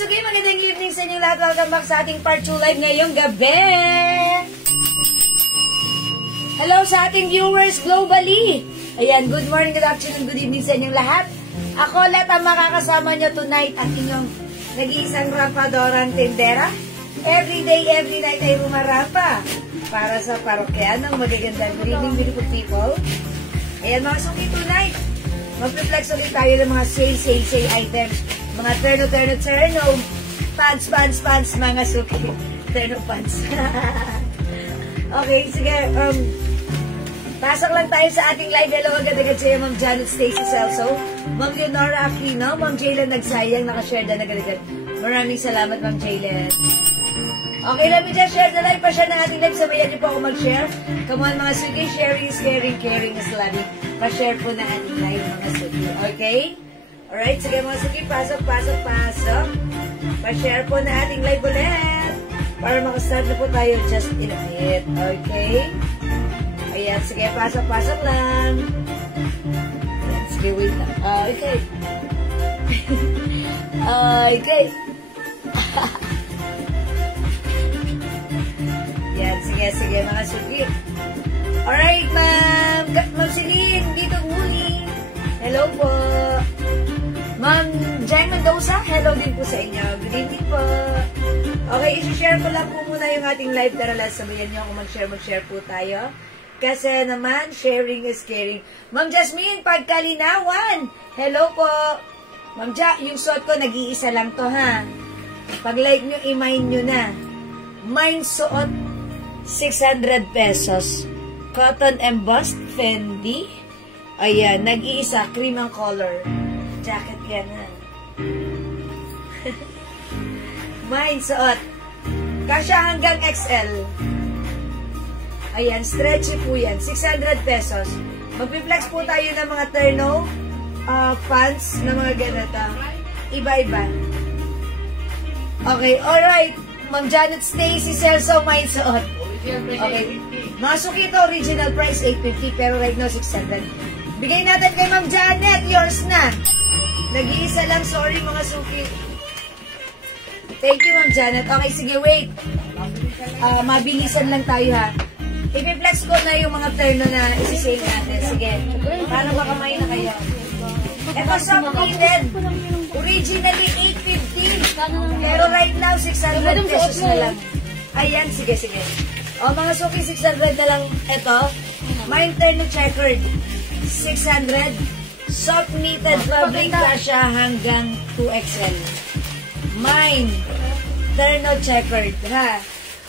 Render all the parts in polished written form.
Suki, magandang evening sa inyo lahat. Welcome back sa ating part 2 live ngayong gabi. Hello sa ating viewers globally. Ayan, good morning, good afternoon, good evening sa inyong lahat. Ako lahat ang makakasama nyo tonight ang inyong nag-iisang rampadorang tindera. Every day, every night ay rumarapa para sa parokyanong magagandang good evening, beautiful people. Ayan mga Suki, tonight mag-reflex ulit tayo ng mga say items. Mga terno, pants, mga Suki. Terno pants. Okay, sige. Pasok lang tayo sa ating live. Hello, agad-agad sa'yo, Ma'am Janet Stacy Celso, Ma'am Leonora Aquino, Ma'am Jaylen Nagsayang, nakashare na agad-agad. Maraming salamat, Ma'am Jaylen. Okay, let me just share the live. Pa-share ng ating live. Sabayan niyo po ako mag-share. Come on, mga Suki. Sharing is caring, caring is loving. Pa-share po na ating live, mga Suki. Okay? Alright, sige mga Suki. Pasok. Pa-share po na ating live ulit. Para makastart na po tayo just in a bit. Okay? Ayan, sige. Pasok lang. Ayan, sige, wait lang. Okay. Okay. Yan, sige, mga Suki. Alright, Ma'am Celine, dito muli. Hello po. Ma'am Jeng Mendoza, hello din po sa inyo. Good evening po. Okay, isi-share ko lang po muna yung ating live. Tara lang, sabayan nyo ako mag-share po tayo. Kasi naman, sharing is caring. Ma'am Jasmine, Pagkalinawan. Hello po. Ma'am Ja, yung suot ko, nag-iisa lang to ha. Pag-like nyo, i-mine nyo na. Mine suot, 600 pesos. Cotton embossed Fendi. Ayan, nag-iisa, cream ang color. Jacket yan, ha. Mine suot. Kasya hanggang XL. Ayan, stretchy po yan. 600 pesos. Mag-flex po tayo ng mga terno, pants na mga ganito. Iba-iba. Okay, alright. Ma'am Janet Stacy Celso, mine suot. Okay. Mga Suki ito, original price 850 pero right now 600. Bigay natin kay Ma'am Janet, yours na. Nag-iisa lang, sorry mga Suki. Thank you Ma'am Janet. Okay, sige, wait. Mabilisan lang tayo ha. I-flex ko na yung mga terno na isi-sale natin. Sige, para makamay na kayo. Ito soft knitted. Originally 850. Pero right now 600 pesos na lang. Ayan, sige. O mga Suki, 600 na lang ito. Mine terno checkered. 600. Soft knitted fabric kasya hanggang 2XL. Mine terno checkered. Ha?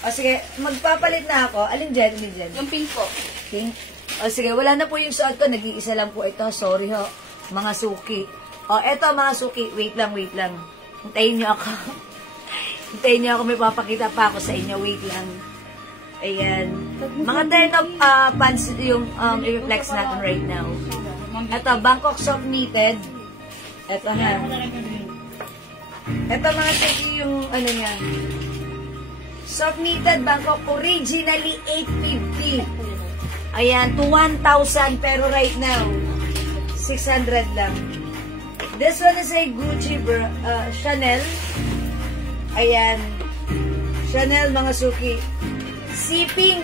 O sige, magpapalit na ako. Alin dyan? Yung pink po. Pink? O sige, wala na po yung suot ko. Nag-iisa lang po ito. Sorry ho, mga Suki. O eto mga Suki. Wait lang. Hintayin nyo ako. May papakita pa ako sa inyo. Wait lang. Ayan. Mga terno pants yung i-reflex natin right now. Ito, Bangkok soft knitted. Ito ha. Ito mga Suki yung ano niya. Soft knitted Bangkok, originally 850. Ayan, to 1,000 pero right now 600 lang. This one is a Gucci Chanel. Ayan. Chanel mga Suki. Sea Pink.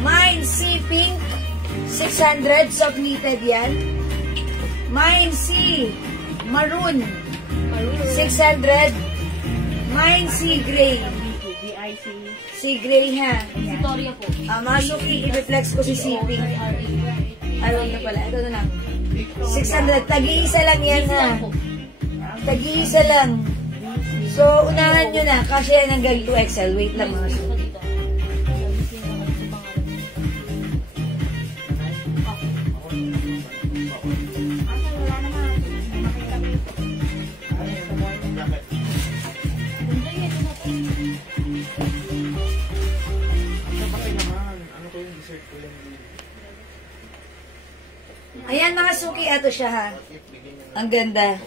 Mine Sea Pink. 600. Soft knitted yan. Mine Sea Maroon. 600. Mine Sea Gray. Sea Gray ha. Victoria po. Mga Suki, i-reflex ko si Sea Pink. Ayaw na pala. Ito na lang. 600. Tag-iisa lang yan ha. Tag-iisa lang. So, unahan nyo na. Kasi yan hanggang 2XL. Wait lang mga Suki. Ayan mga Suki, ito siya ha. Ang ganda.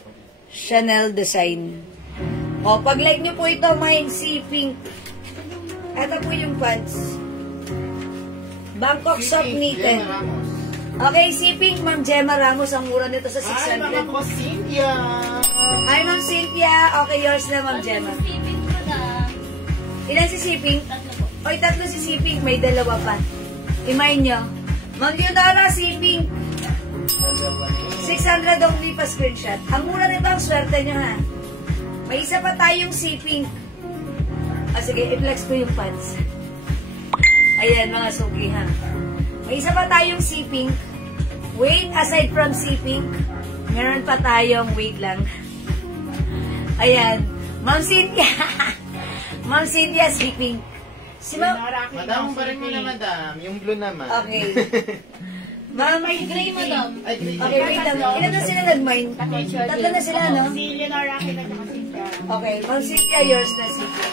Chanel design. O, pag-like nyo po ito, mine Sea Pink. Ito po yung pants. Bangkok soft knitted. Okay, Sea Pink, Ma'am Gemma Ramos. Ang mura nito sa 600. Ay, mga Cynthia! Hi, Ma'am Cynthia. Okay, yours na, Ma'am Gemma. Sipin ko lang. Ilan si Siping? Tatlo po. Oy, 3 si Siping. May 2 pa. Imay nyo. Ma'am Leonora, Siping. 600 only pa screenshot. Ang mura nito ang swerte nyo, ha? May isa pa tayong Siping. Sige, i-flex ko yung pants. Ayan, mga suki, ha? May isa pa tayong Siping. Wait, aside from Siping, meron pa tayong, wait lang. Ayan. Ma'am Cynthia. Ma'am Cynthia, Siping. Si Ma'am... Madam, pa rin mo na, madam. Yung blue naman. Okay. Ma'am, Ay, gray, madam. Ay, green. okay, wait lang. Ilan na sila nag-mine? Tatlo na sila, no? Si Leonora kita niya kasi siya. Okay, Ma'am Cynthia, yours na, Siping.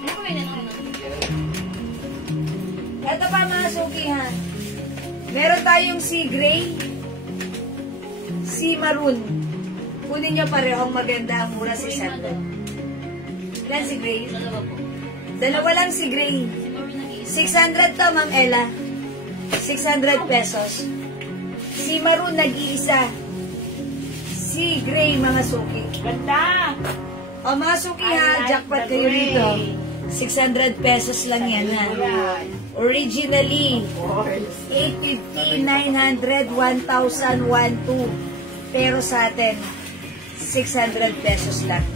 Ano ko yun? Ito pa, mga suki, ha? Meron tayong si gray, si maroon. Kunin nyo parehong maganda, ang mura si Sando. Ilan si gray? Dalawa po. Dalawa lang si gray. Siguro nag-iisa. 600 to, Ma'am Ella. 600 pesos. Si maroon, nag-iisa. Si gray, mga suki. Ganda! O, mga suki, I ha? like Jackpot the kayo gray. rito. 600 pesos lang yan, ha? Yan. Originally, 850, 900, 1,000, 1,200. Pero sa atin, 600 pesos lang.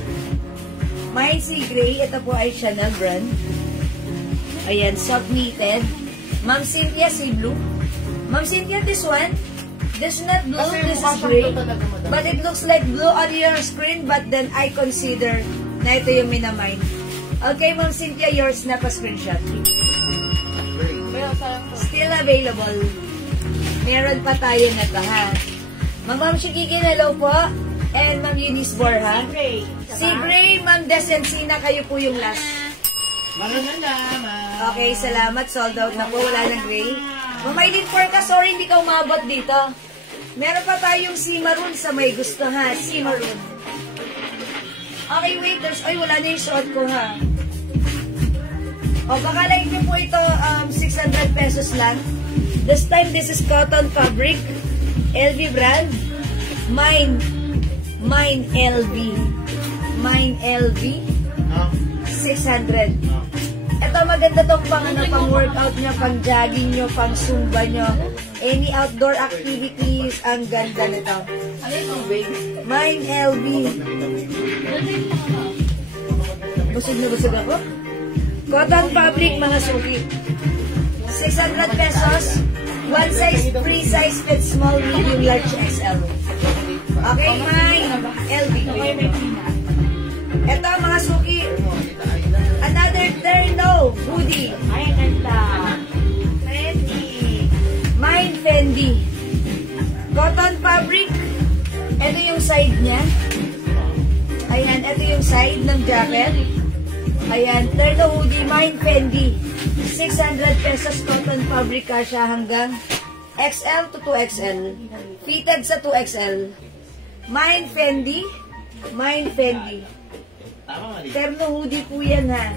Mine si Gray, ito po ay Chanel brand. Ayan, soft knitted. Ma'am Cynthia, si blue. Ma'am Cynthia, this one, this not blue, Kasi this mukha is siyang gray. blue talaga, madam. But it looks like blue on your screen, but then I consider na ito yung minamine. Okay, Ma'am Cynthia, yours na pa screenshot. Still available. Meron pa tayo na ito, ha? Ma'am Shikiki, hello po. And Ma'am Eunice Borja. Gray. Si Gray, Ma'am Desensina, kayo po yung last. Ma'am. Okay, salamat. Sold out na po. Wala ng Gray. Ma'am Aileen Porca, sorry hindi ka umabot dito. Meron pa tayong si Maroon sa may gusto, ha? Si Maroon. Okay, wait. Ay, wala na yung suot ko, ha? O, baka lang nyo po ito 600 pesos lang. This time, this is cotton fabric. LV brand. Mine LV. Mine LV. No? 600. Ito maganda tong pang, pang workout nyo, pang jogging nyo, pang zumba nyo. Any outdoor activities, ang ganda nito. Ano yung wig? Mine LV. Busog na busog ako. Cotton fabric, mga suki. 600 pesos. One size, free size, fit small, medium, large, XL. Okay, mine LV. Ito, mga suki. Another terno, hoodie. Ay, ganda. Fendi. Mine Fendi. Cotton fabric. Ito yung side niya. Ayan, ito yung side ng jacket. Ayan, terno hoodie, Mine Fendi. 600 pesos cotton fabric ka siya hanggang XL to 2XL. Fitted sa 2XL. Mine Fendi. Mine Fendi. Tama, mali. Terno hoodie po yan, ha.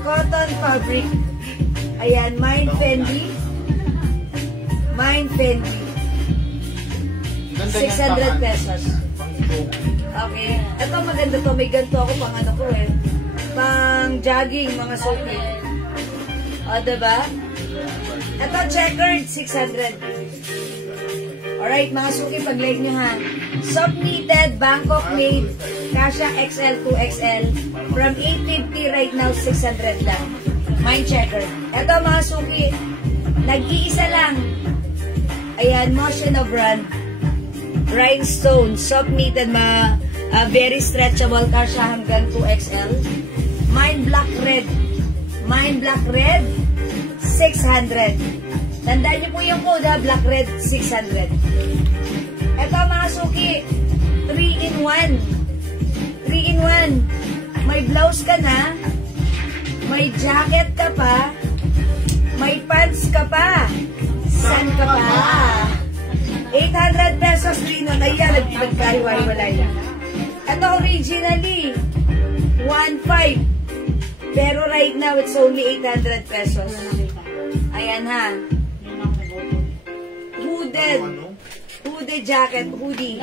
Cotton fabric. Ayan, Mine Fendi. Mine Fendi. 600 pesos. Okay. Ito maganda to. May ganito ako pang ano ko eh. Pang jogging, mga suki. O, diba? Ito, checkered, 600. Alright, mga suki, pag-like nyo, ha. Soft knitted, Bangkok made, Kasha XL to XL. From 850 right now, 600 lang. Mine checkered. Ito, mga suki, nag-iisa lang. Ayan, Motion of Brand. Rhinestone, soft knitted, very stretchable, Kasha hanggang 2XL. Mine black red. Mine black red, 600. Tandaan niyo po yung code, ha? Black red, 600. Ito, mga suki, 3-in-1. 3-in-1. May blouse ka na, may jacket ka pa, may pants ka pa, san ka pa. 800 pesos, 3-in-1. Ayan, nagkariwai-walay. Ito, originally, 1.5. Pero right now, it's only 800 pesos. Ayan, ha. Hooded. Hooded jacket. Hoodie.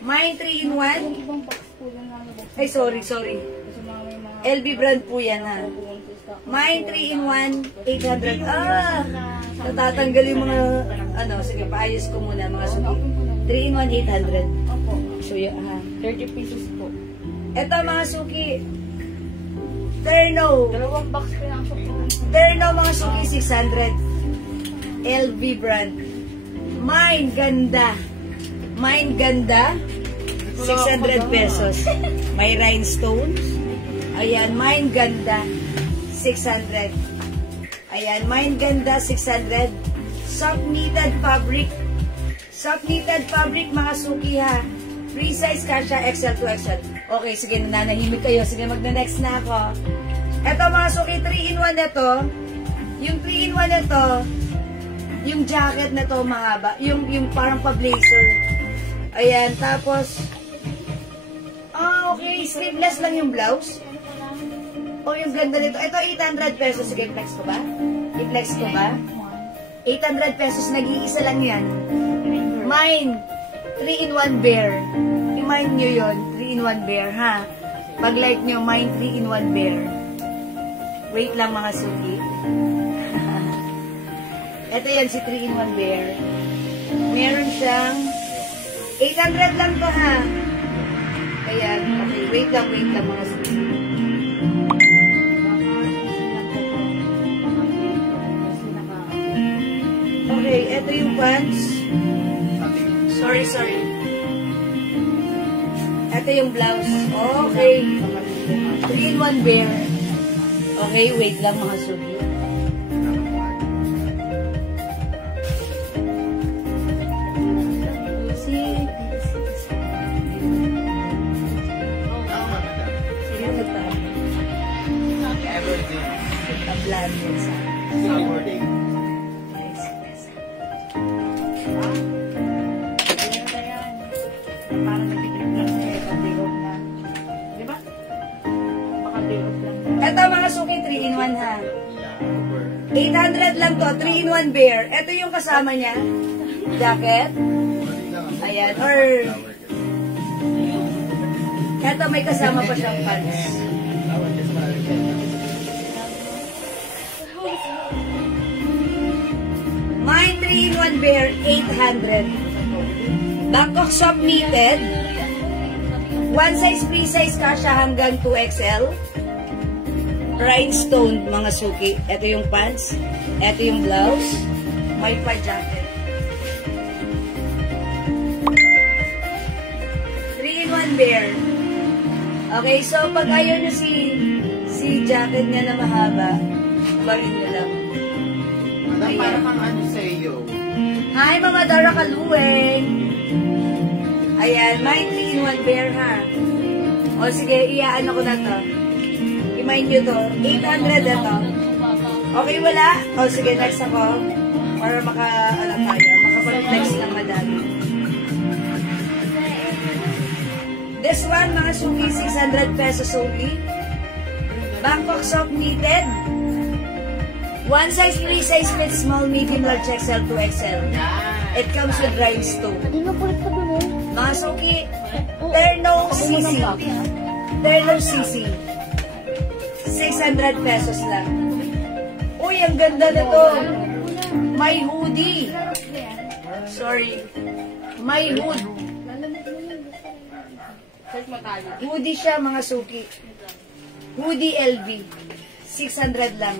Mine 3-in-1. Ibang box po lang namin. Ay, sorry. Kasi mga may mga... LB brand po yan, ha. Mine 3-in-1, 800. Natatanggal yung mga, sige, paayos ko muna, mga suki. 3-in-1, 800. Opo. So, ha. 30 pesos po. Ito, mga suki. Terno. Dalawang box po lang po. Terno, mga suki, 600. LV brand. Mine, ganda. Mine, ganda. 600 pesos. May rhinestones. Ayan, mine, ganda. 600. Ayan, mine, ganda. 600. Soft knitted fabric. Soft knitted fabric, mga suki, ha. Free size, kasha, XL to XL. Okay, sige, nananahimik kayo. Sige, magna-next na ako. Ito, mga suki, 3-in-1 na to. Yung 3-in-1 na to, yung jacket na to, mahaba. Yung parang pa-blazer. Ayan, tapos, okay, sleeveless lang yung blouse. O, yung ganda nito. Ito, 800 pesos. Sige, flex ko ba? I-flex ko ba? 800 pesos, nag-iisa lang yan. Mine, 3-in-1 bear. I-mind nyo yun, 3-in-1 bear, ha? Pag-like nyo, mine 3-in-1 bear. Wait lang, mga suki. Ito yan, si 3-in-1 bear. Meron siyang 800 lang to, ha? Ayan, okay. Wait lang, mga suki. Okay, ito yung pants. Sorry. Ito yung blouse. Okay. 3-in-1 bear. Okay, wait lang, mga suki. Ito, mga suki, 3-in-1, ha. 800 lang to, 3-in-1 bear. Ito yung kasama niya. Jacket. Ayan, or ito, may kasama pa siyang pants. Mine 3-in-1 bear, 800. Bangkok soft knitted. One size, free size, kasha hanggang 2XL. Rhinestone, mga suki. Ito yung pants. Ito yung blouse. May pa-jacket. 3-in-1 bear. Okay, so pag ayaw nyo si jacket niya na mahaba, barin nyo lang. Madam, para kang ano sa iyo. Hi, Mama Dara Kaluweng. Ayan, may 3-in-1 bear, ha. O sige, iyaano ko na to. I-mind nyo to. 800 na to. Okay, wala? O sige, next ako. Para makapag-flex lang madami. This one, mga suki, 600 pesos only. Bangkok soft knitted. One size, free size, fit small, medium, large, XL to XL. It comes with rhinestone. Mga suki, Terno CC. Terno CC. 600 pesos lang. Uy, ang ganda na to. May hoodie. Sorry. May hood. Hoodie siya, mga suki. Hoodie LV. 600 lang.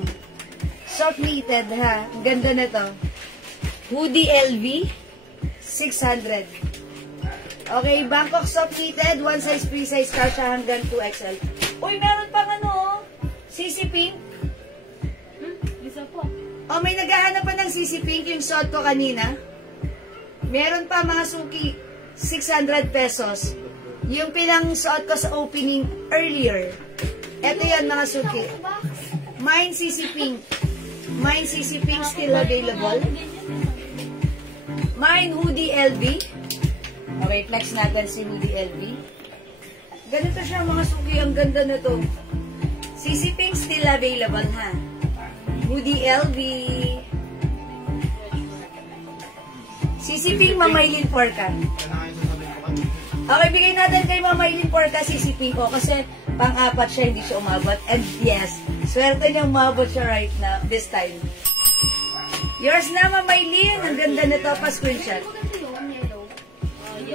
Soft knitted, ha. Ang ganda na to. Hoodie LV. 600. Okay, Bangkok soft knitted. One size, free size, kasha hanggang 2XL. Uy, meron pang CC Pink. Isa po. O, may naghahanap pa ng CC Pink, yung suot ko kanina. Meron pa, mga suki, 600 pesos. Yung pinang suot ko sa opening earlier. Ito yan, mga suki. Mine CC Pink. Mine CC Pink still available. Mine hoodie LV. Okay, flex natin si hoodie LV. Ganito siya, mga suki. Ang ganda na to. CC Pink still available, ha. Hoodie LV. CC Pink, Mamaylin Porka. Okay, bigay natin kay Mama Eileen Porta sisipin ko kasi pang-apat siya, hindi siya umabot. And yes, swerte niya umabot siya right now, this time. Yours na, Mama Eileen. Ang ganda nito, pa-screenshot.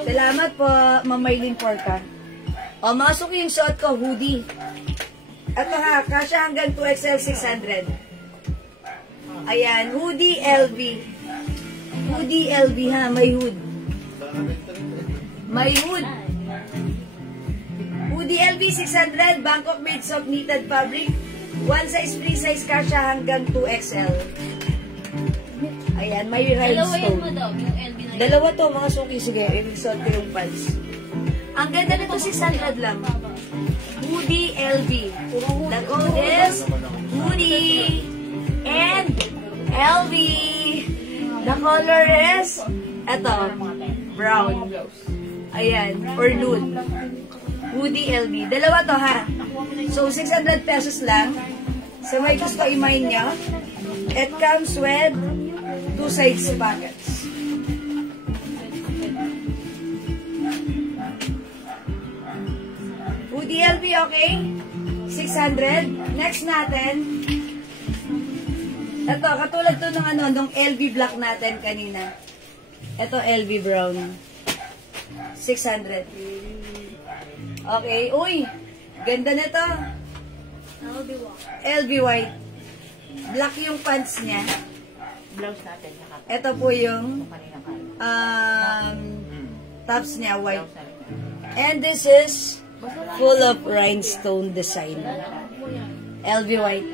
Salamat po, Mama Eileen Porta. O, masok yung suot ko, hoodie. Ito ha, kasya hanggang 2XL 600. Ayan, hoodie LV. Hoodie LV ha, may hood. May hood. Hoodie LV 600, Bangkok made soft knitted fabric. One size, free size, kasya hanggang 2XL. Ayan, may Dalawa yan mo rhinestone. daw, yung LB na yun. Dalawa to, mga suki. Sige, i-sort ko yung pants. Ang ganda nito, 600 lang. Hoodie LV. The code is hoodie and LV. The color is eto, brown. Ayan, or nude. Hoodie LV. Dalawa to ha. So, 600 pesos lang. So, may gusto i-mine nyo. It comes with 2 sides pockets. Hoodie LV, okay? 600. Next natin. Ito, katulad to ng nung LV black natin kanina. Ito, LV brown. 600. Okay. Uy, ganda na to. LV white. Black yung pants niya. Blouse natin. Ito po yung Kanina ka. tops niya, white. And this is full of rhinestone design. LV white.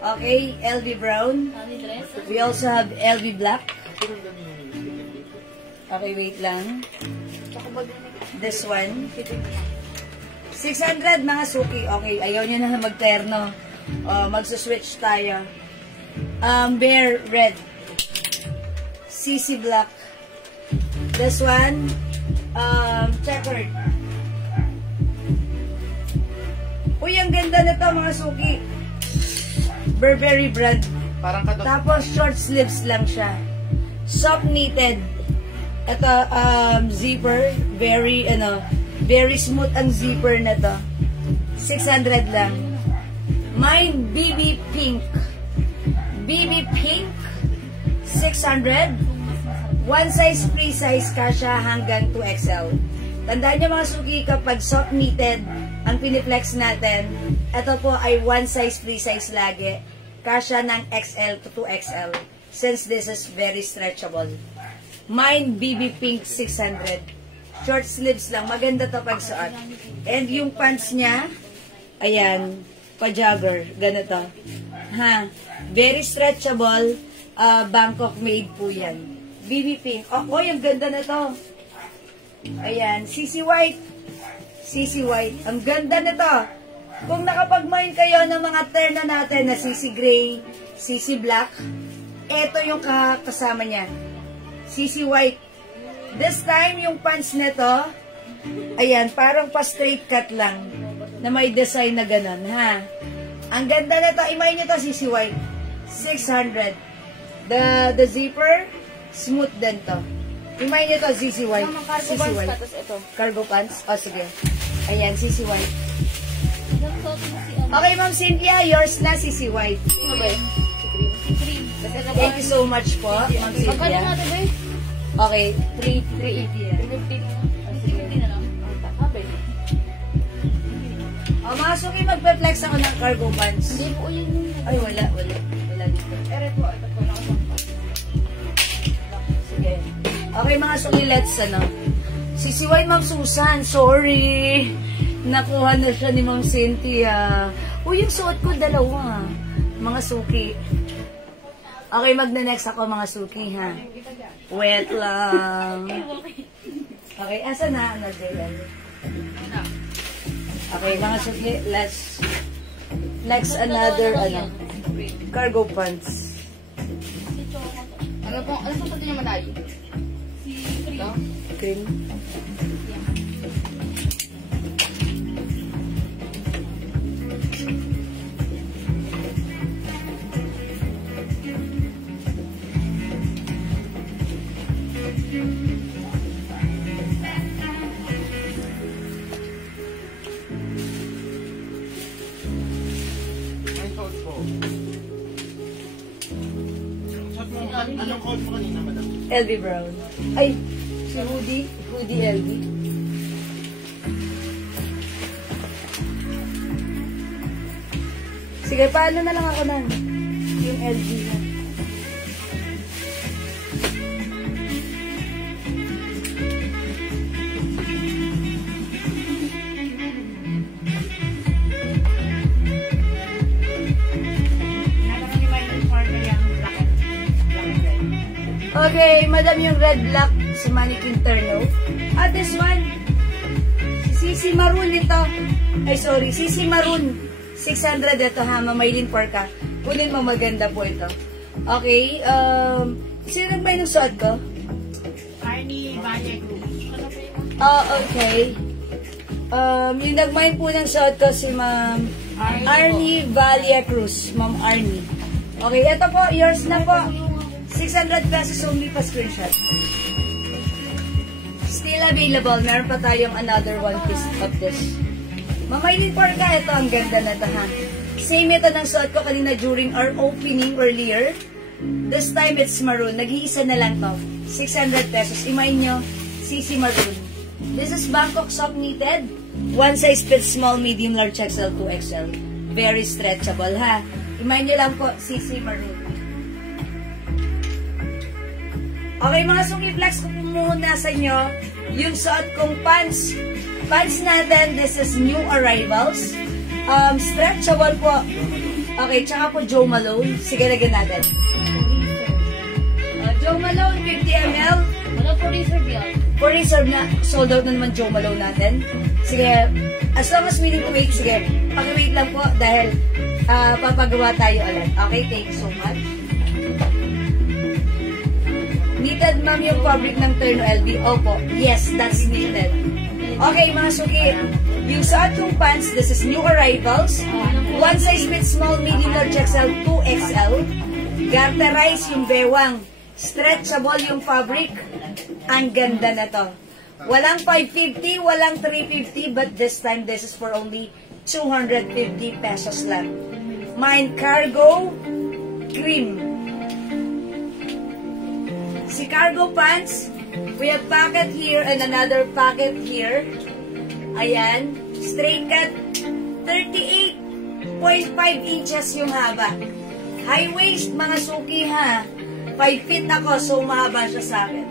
Okay, LV brown. We also have LV black. Okay, wait lang. This one. 600 mga suki. Okay, ayaw nyo na magterno. Magsuswitch tayo. Bear red. CC black. This one, checkered. Uy, ang ganda nito mga suki. Burberry brand. Parang kadot. Tapos short sleeves lang siya. Soft knitted. Ito, zipper. Very, very smooth ang zipper na to. 600 lang. Mine, BB pink. BB pink. 600. One size, free size, kasya hanggang 2XL. Tandaan niyo mga suki, kapag soft knitted, ang piniflex natin, ito po ay one size, free size lagi. Kasya ng XL to 2XL. Since this is very stretchable. Mine, BB pink, 600. Short sleeves lang. Maganda to pag suot. And yung pants niya, ayan, pa-jogger. Ganito. Ha? Very stretchable. Bangkok made po yan. BB pink. Oh, yung ganda na to. Ayan. CC white. CC white. Ang ganda na to. Kung nakapag-mine kayo ng mga terna natin na CC gray, CC black, ito yung kasama niya. CC white. This time, yung pants nito, ayan, parang pa-straight cut lang na may design na ganun, ha? Ang ganda nito, i-mine nyo to, CC white. 600. The zipper, smooth din to. I-mine nyo to, CC white. CC white. Cargo pants? O, sige. Ayan, CC white. Okay, Ma'am Cynthia, yours na, CC white. Thank you so much po, Ma'am Cynthia. Okay, 380 yan. 350 na lang. Mga suki, magpe-flex ako ng cargo pants. Hindi po yun. Ay, wala dito. Ito po. Sige. Okay, mga suki, let's, sisiway, Ma'am Susan, sorry. Nakuha na siya ni Ma'am Cynthia. Uy, yung suot ko, dalawa. Mga suki. Okay, magna-next ako, mga suki, ha? Wait lang. Okay, asa na? Okay, mga suki, let's next another, cargo pants. Ano pong pati niya manay? Si Cream. Cream. code mo kanina, madam. LB Brown. Ay, si Hoodie LB. Sige, paano na lang ako nun? Yung LB na. Okay, madam yung red black sa mannequin terno. At this one, Sisi Maroon ito. Ay, sorry, Sisi Maroon. 600 ito ha, mamaylin for ka. Kunin mo, maganda po ito. Okay, sino nagmay ng suot ko? Arnie Valle Group. Oh, okay. Yung nagmay po ng suot ko si Ma'am Arnie Valle Cruz. Ma'am Arnie. Okay, ito po, yours na po. 600 pesos only pa screenshot. Still available. Meron pa tayong another one piece of this. Mamaylin for ka. Ito, ang ganda na ito ha. Same ito ng suot ko kanina during our opening earlier. This time it's maroon. Nag-iisa na lang to. 600 pesos. Imayin nyo, Sisi Maroon. This is Bangkok soft knitted. One size fits small, medium, large, XL, 2XL. Very stretchable ha. Imayin nyo lang po, Sisi Maroon. Okay, mga sukiplex, ko muna sa inyo yung suot kong pants. Pants natin, this is new arrivals. Stretchable po. Okay, tsaka po Joe Malone. Sige, lagyan natin. Joe Malone, 50 ml. Wala po reserve yan. For reserve na, sold out na naman Joe Malone natin. Sige, as long as willing to wait, sige, paki-wait lang po dahil papagawa tayo ulit. Okay, thank you so much. Knitted, ma'am, yung fabric ng Terno LB. Opo. Yes, that's knitted. Okay, mga suki. Yung suot kong pants, this is new arrivals. One size fits small, medium, large, XL, 2XL. Garterize yung bewang. Stretchable yung fabric. Ang ganda na to. Walang 550, walang 350, but this time, this is for only 250 pesos lang. Mine cargo, cream. Si cargo pants, we have pocket here and another pocket here. Ayan, straight cut, 38.5 inches yung haba. High waist, mga suki ha. 5 feet ako, so mahaba siya sa akin.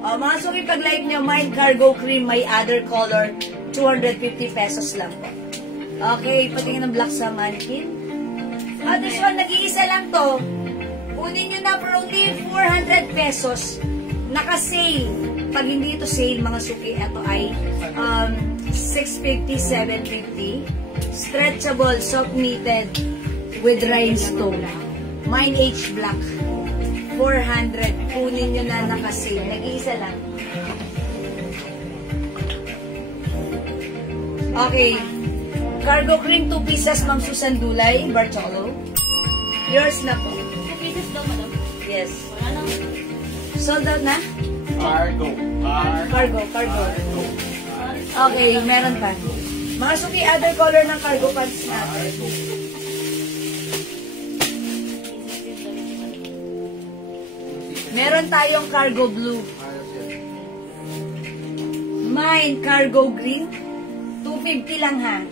O, mga suki, pag like nyo, mine cargo cream, may other color, 250 pesos lang po. Okay, patingin ng black sa mannequin. This one, nag-iisa lang to. Kunin nyo na for only 400 pesos. Naka-sale. Pag hindi ito sale, mga suki, ito ay 650, 750. Stretchable, soft knitted with rhinestone. Mine H black. 400. Kunin nyo na naka-sale. Nag-iisa lang. Okay. Cargo cream, 2 pieces, Ma'am Susan Dulay, Bartolo. Yours na po. Pieces daw, madam. Yes. Wala nang. Sold out na? Cargo. Cargo. Okay, meron pa. Mga suki, other color ng cargo pants natin. Meron tayong cargo blue. Mine cargo green. 250 lang ha.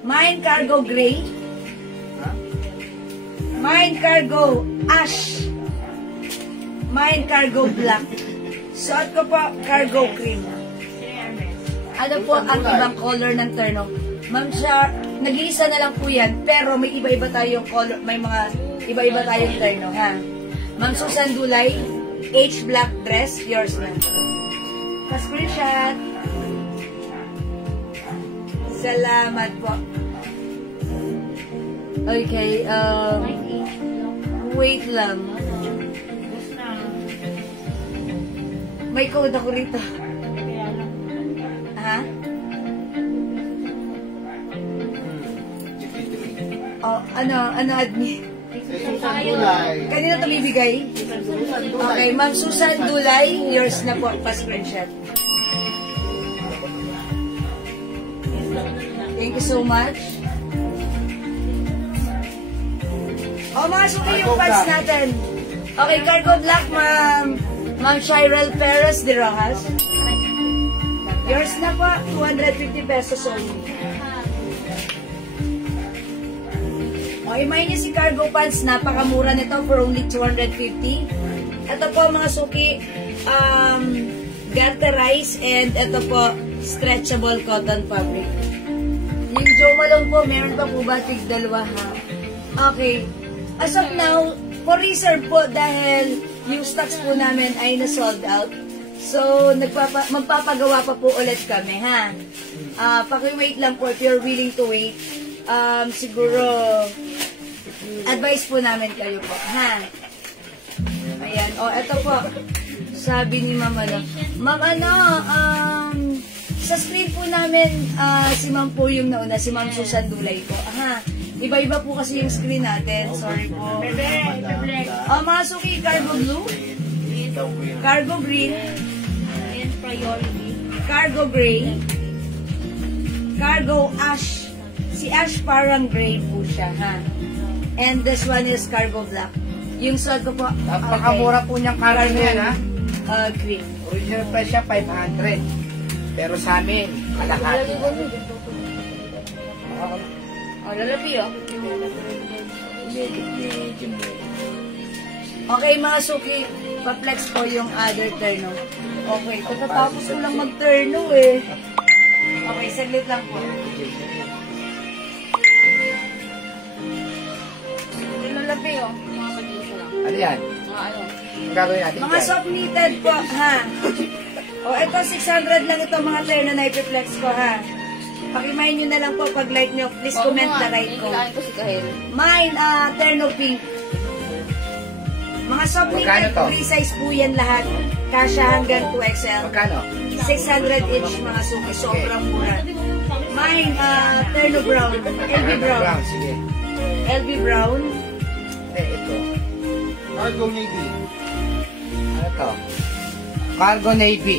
Mine cargo gray. Mine cargo ash. Mine cargo black. Suot ko po cargo cream. Ano po ang ibang color ng terno? Ma'am siya, nag-iisa na lang po yan, pero may iba-iba tayong color, may mga iba-iba tayong terno, ha? Ma'am Susan Dulay, H black dress, yours na. Pa-screenshot. Salamat po. Okay, wait lang. May code ako rito. Ha? Oh, ano admin? Susan Dulay. Kanina ito bibigay? Okay, Ma'am Susan Dulay, yours na po, pa-screenshot. Thank you so much. Oh, mga suki yung pants natin. Okay, cargo black, Ma'am Shirel Perez de Rojas. Yours na po, 250 pesos only. Okay, may niyo si cargo pants, napakamura nito for only 250. Ito po mga suki, garterize, and ito po, stretchable cotton fabric. Yung Jo Malone po, meron pa po ba tig dalawa ha? Okay. As of now, for reserve po dahil yung stocks po namin ay na-sold out. So, magpapagawa pa po ulit kami, ha? Paki-wait lang po if you're willing to wait. Siguro, advice po namin kayo po, ha? Ayan. O, eto po. Sabi ni Ma'am ano. Ma'am ano, sa screen po namin, si Ma'am po yung nauna, si Ma'am Susan Dulay po. Ha? Iba-iba po kasi yung screen natin. Sorry po. Mga suki, cargo blue, cargo green, And priority. cargo gray, cargo ash. Si ash parang gray po siya, ha? And this one is cargo black. Yung suot ko po, Napakamura po niyang cargo na yan, ha? Green. Original price siya, 500. Pero sa amin, kalahati. Lalabi oh. Okay, mga suki, pa-flex po yung other terno. Okay, pagkatapos ko lang mag-terno eh. Okay, saglit lang po. Lalabi oh. Mga pag-iisa lang. Ano yan? Mga ano. Ang gagawin natin Mga dyan? soft knitted po, ha? O, ito, 600 lang ito mga terno na ipiflex ko, ha? Pakimahin nyo na lang po pag like nyo. Please comment the right ko. Kailangan ko si Kahel. Mine, terno pink. Mga soft Magkano knitted, to? free size po yan lahat. Kasha hanggang 2XL. Magkano? 600 each mga suki. Sobrang mura. Mine, terno brown. LB brown. Brown, sige. LB brown. Ito. Cargo Navy. Ano to? Cargo Navy.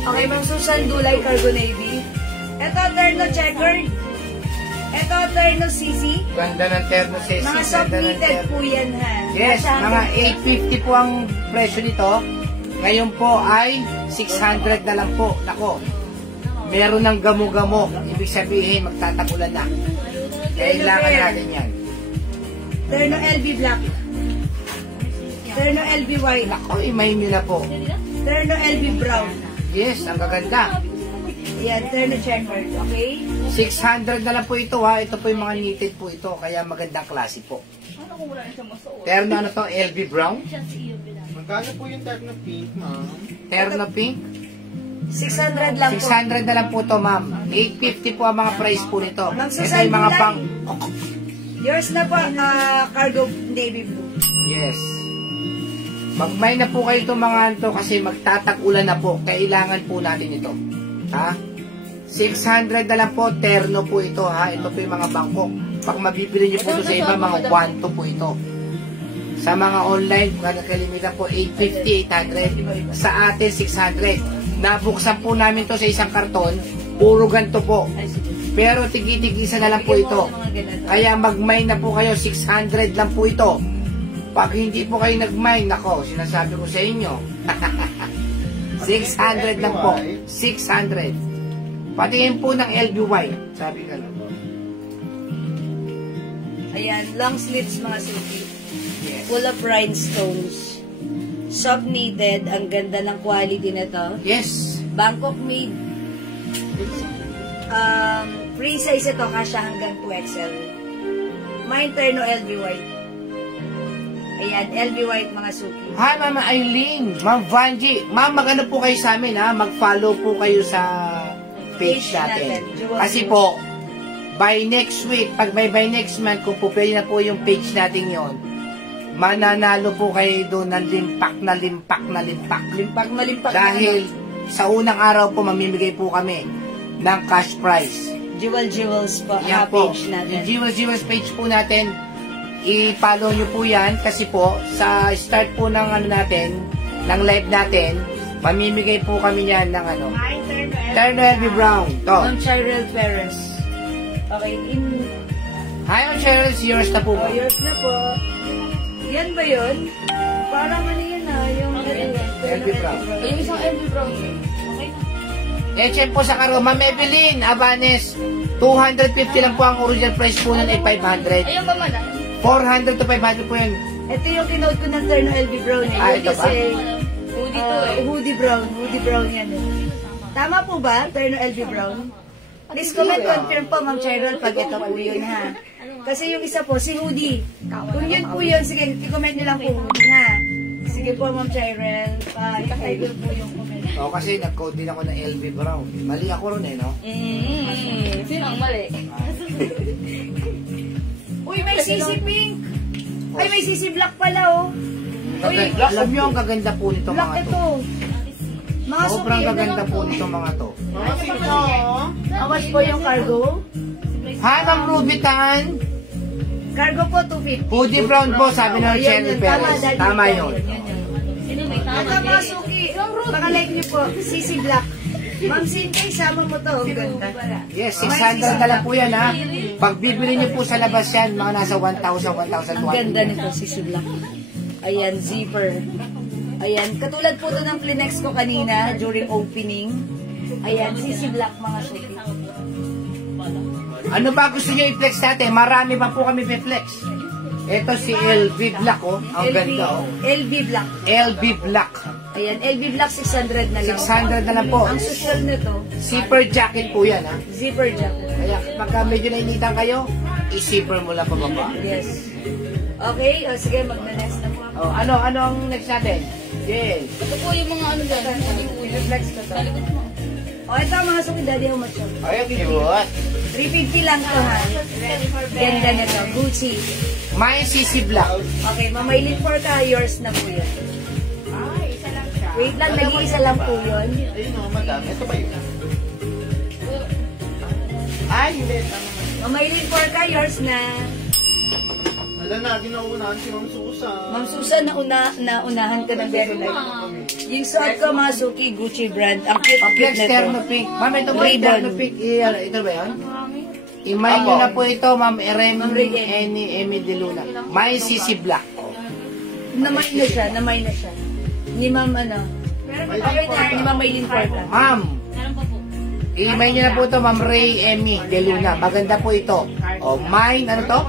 Okay, Ma'am Susan Dulay, Cargo Navy. Ito, terno checkered. Ito, terno CC. Ganda ng terno sesi. Mga soft Ganda ng knitted terno. po yan, ha? Yes, Kasha mga hanggang 850 po ang presyo nito. Ngayon po ay 600 na lang po. Nako, meron ng gamo-gamo. Ibig sabihin, magtatakulan na. Kailangan natin yan. Terno LB black. Terno LB white. Nako, imayin nyo na po. Terno LB brown. Yes, ang gaganda. Yan, terno checkered. Okay? 600 na lang po ito ha. Ito po yung mga knitted po ito. Kaya magandang klase po. Ano kung wala na siya masuot? Terno ano to? LV Brown? Siya si iyo bilang. Magkano po yung tag na pink, ma'am? Terno Pink? 600 lang po. 600 na lang po to, ma'am. 850 po ang mga price po nito. Ma'am Ito Susan yung mga Dulay. pang... Yours na po, cargo navy blue. Yes. Magmay na po kayo itong mga ito kasi magtatakulan na po. Kailangan po natin ito. Ha? 600 na lang po. Terno po ito, ha? Ito po yung mga bangkok. Pag mabibili niyo po ito sa iba, mga 1 po ito. Sa mga online, kalimitan po 850, 800. Sa atin, 600. Nabuksan po namin to sa isang karton. Puro ganito po. Pero tig-isa na lang po ito. Kaya mag-mine na po kayo, 600 lang po ito. Pag hindi po kayo nag-mine, nako, sinasabi ko sa inyo. 600 lang po. 600. Patingin po ng LBY. Sabi ka lang. Ayan, long sleeves mga suki. Yes. Full of rhinestones. Soft knitted. Ang ganda ng quality na to. Yes. Bangkok made. Free size ito, kasha hanggang 2XL. Mine terno LB white. Ayan, LB white mga suki. Hi, Mama Eileen. Ma'am Vanji. Ma'am, magano po kayo sa amin, ha? Mag-follow po kayo sa page natin. Kasi po, by next week, pag by next month, kung po pwede na po yung page natin yon, mananalo po kayo doon ng limpak na limpak na limpak. Limpak na limpak. Dahil sa unang araw po, mamimigay po kami ng cash prize. Jewels po, Yan po. page natin. Yung Jewels page po natin, i-follow nyo po yan kasi po, sa start po ng ano natin, ng live natin, mamimigay po kami yan ng ano, Terno LB Brown. To. Ma'am Shirel Perez. Okay, Hi, Ma'am Cheryl, yours na po. Oh, yours na po. Yan ba yun? Parang ano yun yung LV Brown. Yung isang LV Brown. Okay na. HM po sa Cargo. Ma'am Evelyn Abanes, 250 lang po ang original price po nun ay 500. Ayun ba man 400 to 500 po yun. Ito yung kinote ko ng Terno LV Brown. Ah, ito ba? Hoodie to eh. Hoodie Brown yan. Tama po ba, Terno LV Brown? Please comment, confirm po, Ma'am Cheryl, pag ito po yun, ha? Kasi yung isa po, si Hoodie. Kung yun po yun, sige, i-comment nyo lang po, Hoodie, ha? Sige po, Ma'am Cheryl, pa-title po yung comment. O, kasi nag-code din ako ng LV Brown. Mali ako ron eh, no? Sino ang mali? Uy, may CC Pink! Ay, may CC Black pala, oh. Uy, Alam nyo ang kaganda po nito Black mga to. ito. Mga Sobrang suki, kaganda po nito mga to. Awas po yung cargo. Hanang Rubitan, Cargo po, 250. Hoodie Brown po, sabi ng Yun, Cherry yun, Perez. Daddy. Tama yun. Sino may tama? Ito mga suki, baka like niyo po, CC Black. Ma'am Cindy, sama mo to. Ang ganda. Yes, 600 na lang po yan ha. Pag bibili niyo po sa labas yan, mga nasa 1,000, 1,200. Ang ganda nito, CC Black. Ayan, zipper. Ayan, katulad po to ng Kleenex ko kanina during opening. Ayan, CC Black mga suki. Ano ba gusto niyo i-flex natin? Marami pa po kami i-flex. Ito si LV Black oh. Ang ganda oh. LV Black. LV Black. Ayan, LV Black 600 na lang. 600 na lang po. Ang social nito, Zipper jacket po yan ha. zipper jacket. Kaya pagka medyo nainitan kayo, i-zipper mo lang pababa. Yes. Okay, o sige, magna-next na po ako. Oh, ano ang next natin? Yes. Ito po yung mga ano dyan. I-flex ko to. Sa likod mo. O, ito mga suki, daddy, how much yun? Ay, cute. 350 lang to ha. Ganda nito, Gucci. May CC Black. Okay, mamailin for ka, yours na po yun. Wait lang, nag-iisa lang po yun. Ayun o, madam. Ito ba yun? Ay, hindi. Mamailin for ka, yours na. Alam na, ginaunahan si Ma'am Susan. Ma'am Susan, naunahan ka ng very light. Yung suot ko, mga suki, Gucci brand. Ang Flex cute-cute nito. Terno Pink. Ma'am, ito ba yung Ribbon. Terno Pink? Ito ba yun? Imay nyo na po ito, Ma'am Ma'am Remy Remy. Emi De Luna. May CC Black. Namay na siya. Ni Ma'am, ano? Ni Ma'am Maylin Porta. Ma'am, Meron pa po. i-email nyo na po ito, Ma'am Ray Emi De Luna. Maganda po ito. O, mine, ano to?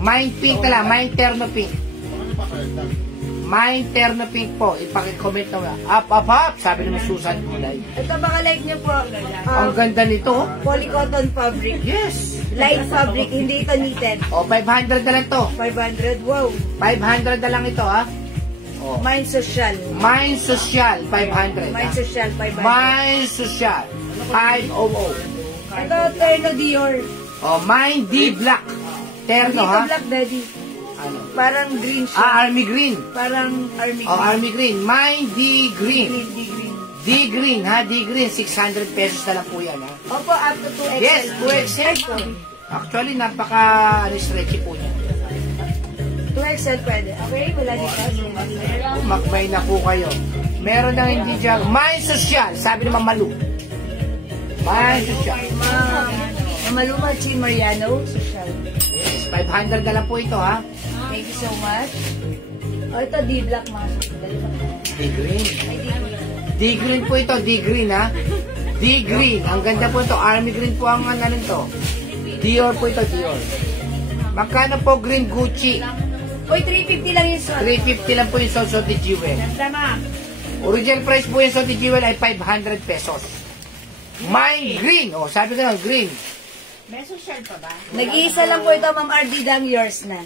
Mine pink na lang, mine terno pink. Ano pa karta? Mine terno pink po. Ipaki-comment na. Up, sabi naman Susan Kulay. Ito baka like niyo po. Ang ganda nito. oh. Polycotton fabric. Yes. Light fabric, hindi ito knitted. O, 500 na lang to. 500, wow. 500 na lang ito, ha? O, Mine social. Mine Social, 500. Mine ha? social, 500. Mine Social, 500. Ito, Terno Dior. O, Mine D Black. Terno, Dito ha? black, daddy. Ano? Parang green siya. Army Green. Parang army O, Army Green. Mine D Green. green. D Green, ha? D Green, 600 pesos na lang po yan, ha? Opo, up to 2XL. Yes, 2XL po. Actually, stretchy po niya. 2XL pwede. Okay, wala dito. Makmay na po kayo. Meron na hindi dyan. Mine Social, sabi naman Malu. Mine Social. Mamaluma, Chin Mariano, social. Yes, 500 na lang po ito, ha? Thank you so much. O, ito, D-Black, mga susunod. D Green. Ay, D-Black. D Green po ito, D Green, ha? D Green. Ang ganda po ito. Army Green po ang ano to. Dior po ito, Dior. Magkano po green Gucci? Uy, 350 lang yung suot. 350 lang po yung Sot de Jewel. Tama. Original price po yung Sot de Jewel ay 500 pesos. Mine green. O, sabi ko na, green. Nag-iisa lang po ito, Ma'am RD Dang, yours na.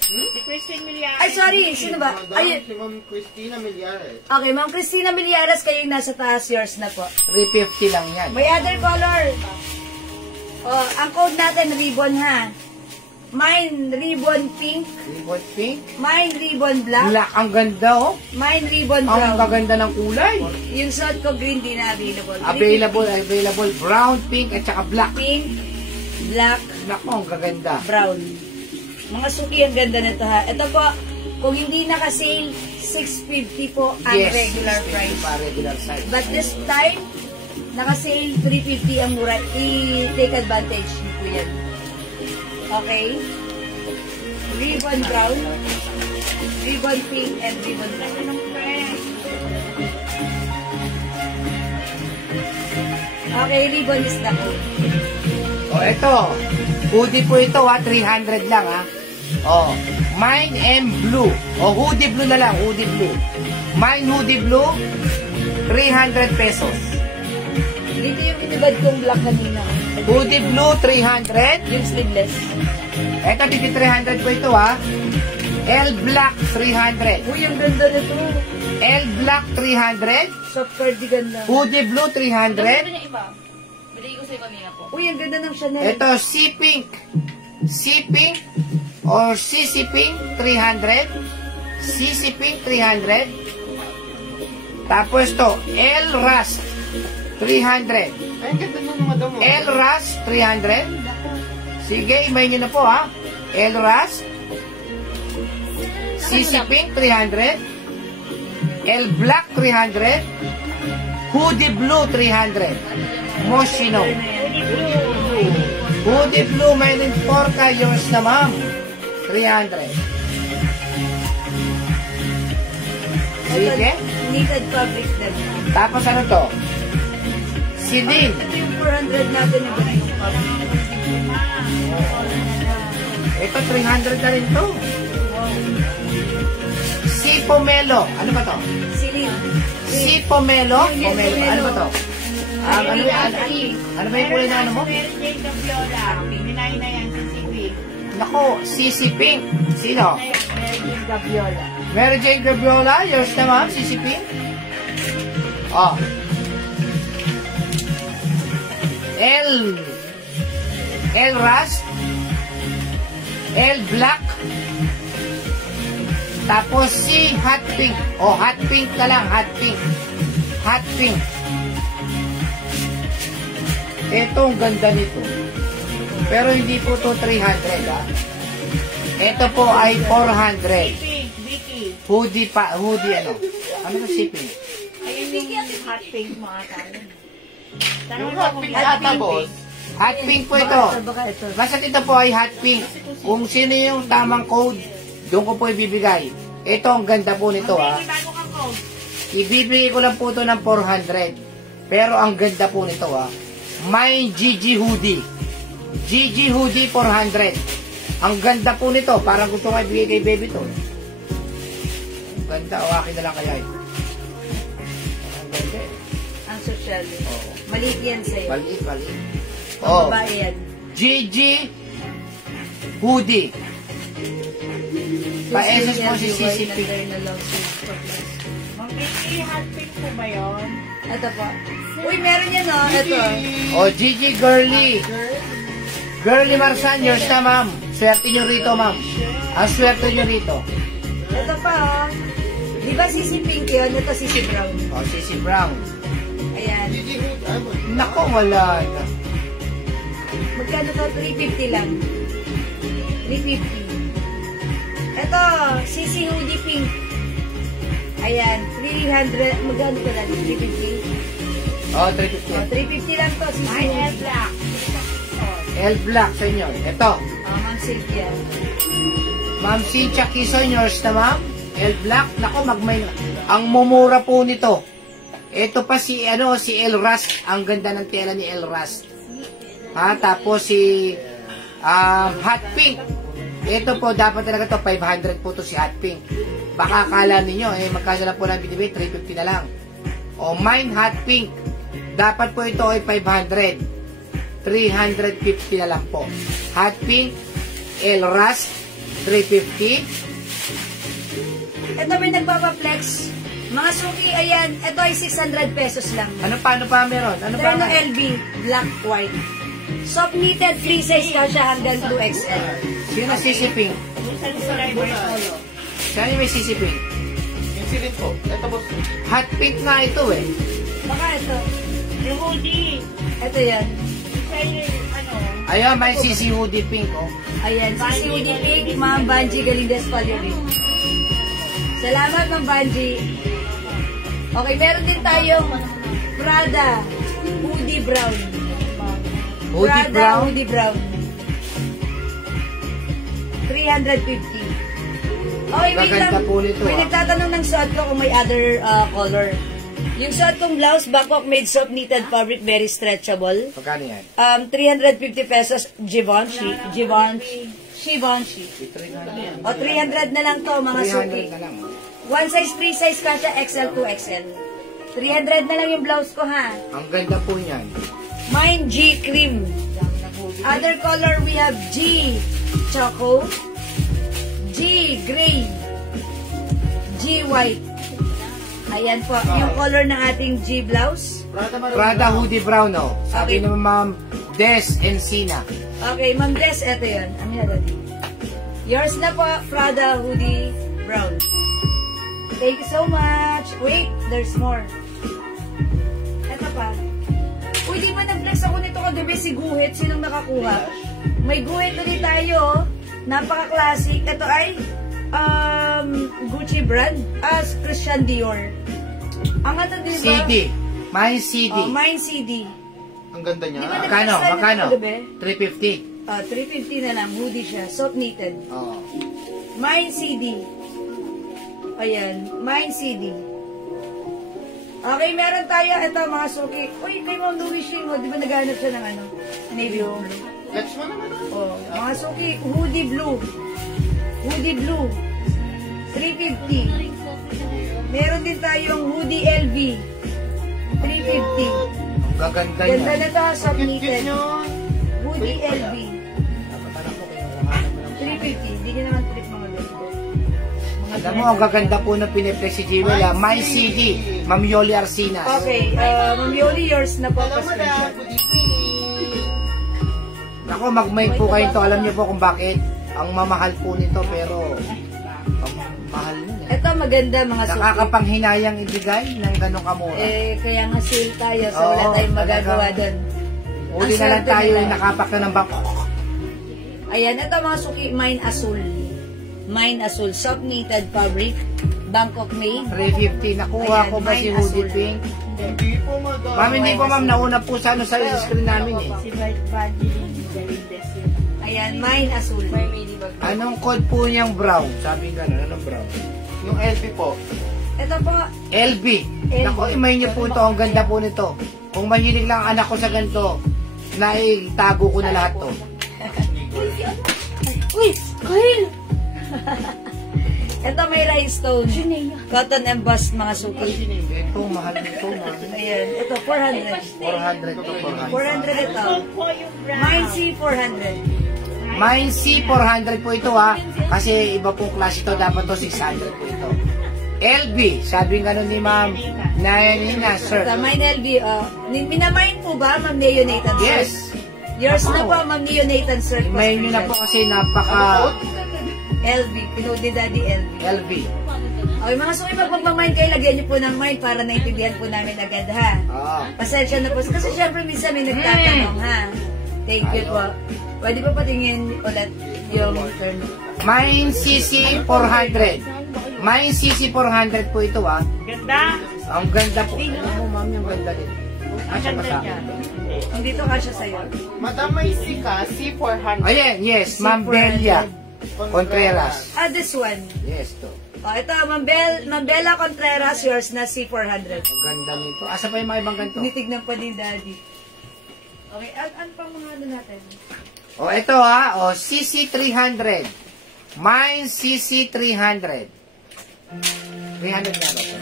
Si Christine Milian. Ay, sorry, sino ba? Madam, Ay, si Ma'am Christina Millares. okay, Ma'am Christina Miliaras, kayo yung nasa taas, yours na po. 350 lang yan. May other color. Oh, ang code natin, ribbon ha. Mine, ribbon pink. Ribbon pink. Mine, ribbon black. Black, ang ganda, oh. Mine, ribbon Ang brown. gaganda ng kulay. Yung suot ko, green, di na available. Available. Brown, pink, at saka black. Pink, black, Black mo, ang gaganda. brown. Mga suki, ang ganda nito ha. Ito po, kung hindi naka-sale, 650 po ang regular price. Pa, regular size. But this time, naka-sale 350 ang mura. I-take advantage niyo po yan. Okay? Ribbon brown. Ribbon pink and ribbon black. Okay, ribbon is the O, ito. Hoodie po ito, ha. 300 lang, ha. O, mine and blue. O, hoodie blue na lang, hoodie blue. Mine hoodie blue, 300 pesos. Dito yung inibad kong black kanina. Hoodie blue, 300. Yung sleeveless. Ito, 300 po ito, ha. L black, 300. Uy, ang ganda nito. L black, 300. Soft cardigan lang. Hoodie blue, Ano 300. niya iba? Bili ko sa iba nila po. Uy, ang ganda ng Chanel. Ito, C pink. C pink or CC pink, 300. CC pink, 300. Tapos to, L rust, 300. Ay, ang ganda ng mga damo. L rust, 300. Sige, imay nyo na po, ha. L rust. CC pink, 300. L black, 300. Hoodie blue, 300. Moschino. Hoodie blue, may rin 4K, yours na ma'am. 300. Sige. Knitted fabric na. Tapos ano to? Sidin. Ito yung 400 natin na ba yung fabric? Ito, 300 na rin to. Si Pomelo. Ano ba to? Silid. Si Pomelo. Pomelo. Ano ba to? Ano ba yung kulay na ano mo? Meron din ng Viola. Pinay na yan sa Civic. Nako, Sisi Pink. Sino? Meron din Gabiola. Mary Jane Graviola. Yours na ma'am, Sisi Pink. Oh. L rust. L black. Tapos si hot pink. Oh, hot pink na lang, hot pink. Hot pink. Ito, ang ganda nito. Pero hindi po to 300, ha. Ito po ay 400. Pink, Vicky. Hoodie pa, hoodie ano? Ano ba shipping? Ayun yung hot pink mga tayo. Yung hot pink ata, boss. Hot pink po ito. Baka ito. Basta ito po ay hot pink. Kung sino yung tamang code, doon ko po ibibigay. Ito, ang ganda po nito, ha. May bago kang code. Ibibigay ko lang po ito ng 400. Pero ang ganda po nito, ha. My GG hoodie. GG hoodie 400. Ang ganda po nito. Parang gusto ko ibigay kay baby to. Ang ganda. O, akin na lang kaya ito. Ang ganda eh. Ang social. Oo. Maliit yan sa'yo. Maliit, maliit. Ang Oh. babae yan. GG hoodie. Pa-esos po si CCP. Ma'am Vicky, hot pink po ba yun? Ito po. Uy, meron yan, oh. Ito. O, GG girly. Girly Marsan, yours na, ma'am. Swerte nyo rito, ma'am. Ang swerte nyo rito. Ito pa, oh. Di ba sisi pink yun? Ito sisi brown. O, CC Brown. Ayan. Nako, wala na. Magkano to? 350 lang. 350. Ito, sisi hoodie pink. Ayan, 300. Magkano to lang? 350? O, O, 350. 350 lang to, sisi Ay, hoodie. air black. L Black sa inyo. Ito. O, Ma'am Sylvia. Ma'am Cynthia Quezon, yours na, ma'am. L Black. Nako, magmay. Ang mumura po nito. Ito pa si, si L Rust. Ang ganda ng tela ni L Rust. Ha, tapos si Hot Pink. Ito po, dapat talaga to 500 po to si Hot Pink. Baka akala ninyo, magkano lang po lang binibig, 350 na lang. O, mine Hot Pink. Dapat po ito ay 500. 350 na lang po. Hot Pink, L Rust, 350. Ito may nagpapaflex. Mga suki, ayan. Ito ay 600 pesos lang. Paano pa meron? Ano pa? Terno LB, black, white. Soft knitted, free size ka siya hanggang 2XL. Sino sisiping? Busan sa library polo. Saan yung may sisiping? Yung silid po. Ito, boss. Hot Pink nga ito eh. Baka ito. Yung hoodie. Ito yan. Isa yung, Ayan, may sisi hoodie pink oh. Ayan, si Woody Pink, Ma'am Banji Galindez Palyorin. Salamat, Ma'am Banji. Okay, meron din tayong Prada Hoodie Brown. Hoodie Prada brown. Hoodie Brown. 350. Okay, wait lang. Gaganda po nito, May ah. nagtatanong ng suot ko kung may other color. Yung suot kong blouse, Bangkok made soft knitted fabric, very stretchable. Pagkano yan? 350 pesos, Givenchy. Givenchy. O, 300 na lang to, mga suki. 300 na lang. One size, 3 size kasha, XL to XL. 300 na lang yung blouse ko, ha? Ang ganda po niyan. Mine, G cream. Other color, we have G choco, G gray, G white. Ayan po, yung color ng ating G blouse. Prada hoodie brown, no? Sabi Okay. naman ma'am, Des Encina. Okay, Ma'am Des, eto yun. Amina dati. Yours na po, Prada hoodie brown. Thank you so much. Wait, there's more. Eto pa. Uy, di ba nag-flex ako nito kagabi si Guhit? Sinong nakakuha? May Guhit ulit tayo. Napaka-classic. Ito ay Gucci brand. Christian Dior. Ang ano, di ba? CD. Mine CD. Oh, mine CD. Ang ganda niya. Di ba Magkano? nag-flex tayo Magkano? nito kagabi? 350. 350 na lang. Hoodie siya. Soft knitted. Oh. Mine CD. Ayan. Mine CD. Okay, meron tayo. Ito, mga suki. Uy, kay Ma'am Louis Shingo, di ba naghanap siya ng ano? Navy blue. Let's mo naman. Oh, mga suki, hoodie blue. Hoodie blue. 350. Meron din tayong hoodie LV. 350. Ang gaganda Ganda niya. na to, soft Cute knitted. nyo. Hoodie LV. 350. Hindi nyo naman trip mga logo. Alam mo, ang gaganda po ng piniplex si Jewel. My CD. Ma'am Yoli Arsinas. Okay, Ma'am Yoli, yours na po. Alam mo na, Pa-screenshot. good evening. Ako, mag-may po kayo to. Alam niyo po kung bakit. Ang mamahal po nito, pero ang mahal nun eh. Ito maganda mga suki. Nakakapanghinayang ibigay ng ganong kamura. Kaya nga sale tayo, so Oo, wala tayong magagawa talaga. doon. Uli ang na lang swerte tayo nila. yung nakapak na ng bangko. Ayan, ito mga suki, mine azul. Mine azul, soft knitted fabric, Bangkok made. 350. Nakuha Ayan, ko ba si mine Hoodie azul. Pink? Hindi po madami. Ma'am, hindi po ma'am. Nauna po sa ano sa screen namin eh. Si Evangeline Dalides yun. Ayan, mine azul. Anong code po niyang brown? Sabi gano'n, anong brown? Yung LP po. Ito po, LB. Naku, imay niyo po ito. Ang ganda po nito. Kung mahilig lang ang anak ko sa ganito, naitago ko na lahat to. uy, Kyle! Ito may rhinestone. Cotton embossed mga suki. Ito, mahal nito. Mahal. Ayan, ito 400. 400 to 400. 400 ito. Po yung brown. Mine C 400. Mine C, 400 po ito ha. Kasi iba pong klase ito. Dapat to 600 po ito. LB, sabi nga nun ni ma'am, Nayanina, sir. Ito, mine LB. Minamine po ba, Ma'am Neo Nathan? Sir? Yes. Yours na po, Ma'am Neo Nathan, sir. Imay niyo na po kasi napaka LB. Pinood ni Daddy LB. LB. Okay, mga suki, pag magmamine kayo, lagyan niyo po ng mine para naintindihan po namin agad, ha? Oo. Pasensya na po. Kasi syempre, minsan may nagtatanong, ha? Thank you po. Pwede pa patingin ulit yung turn. Mine CC 400. Mine CC 400 po ito ha. Ganda. Ang ganda po. Alam mo ma'am, yung ganda din. Ang Asya pa ganda sa niya. akin. Hindi to kasya sa'yo. Madam may sika, C400. Ayan, yes. Ma'am Belia Contreras. This one. Yes, to. Ito, Ma'am Bella Contreras, yours na C400. Ang ganda nito. Asa pa yung mga ibang ganito? Tinitignan pa ni Daddy. Okay, ano pang mga ano natin? O, ito ha. O, CC 300. Mine CC 300. 300 nga ba ito?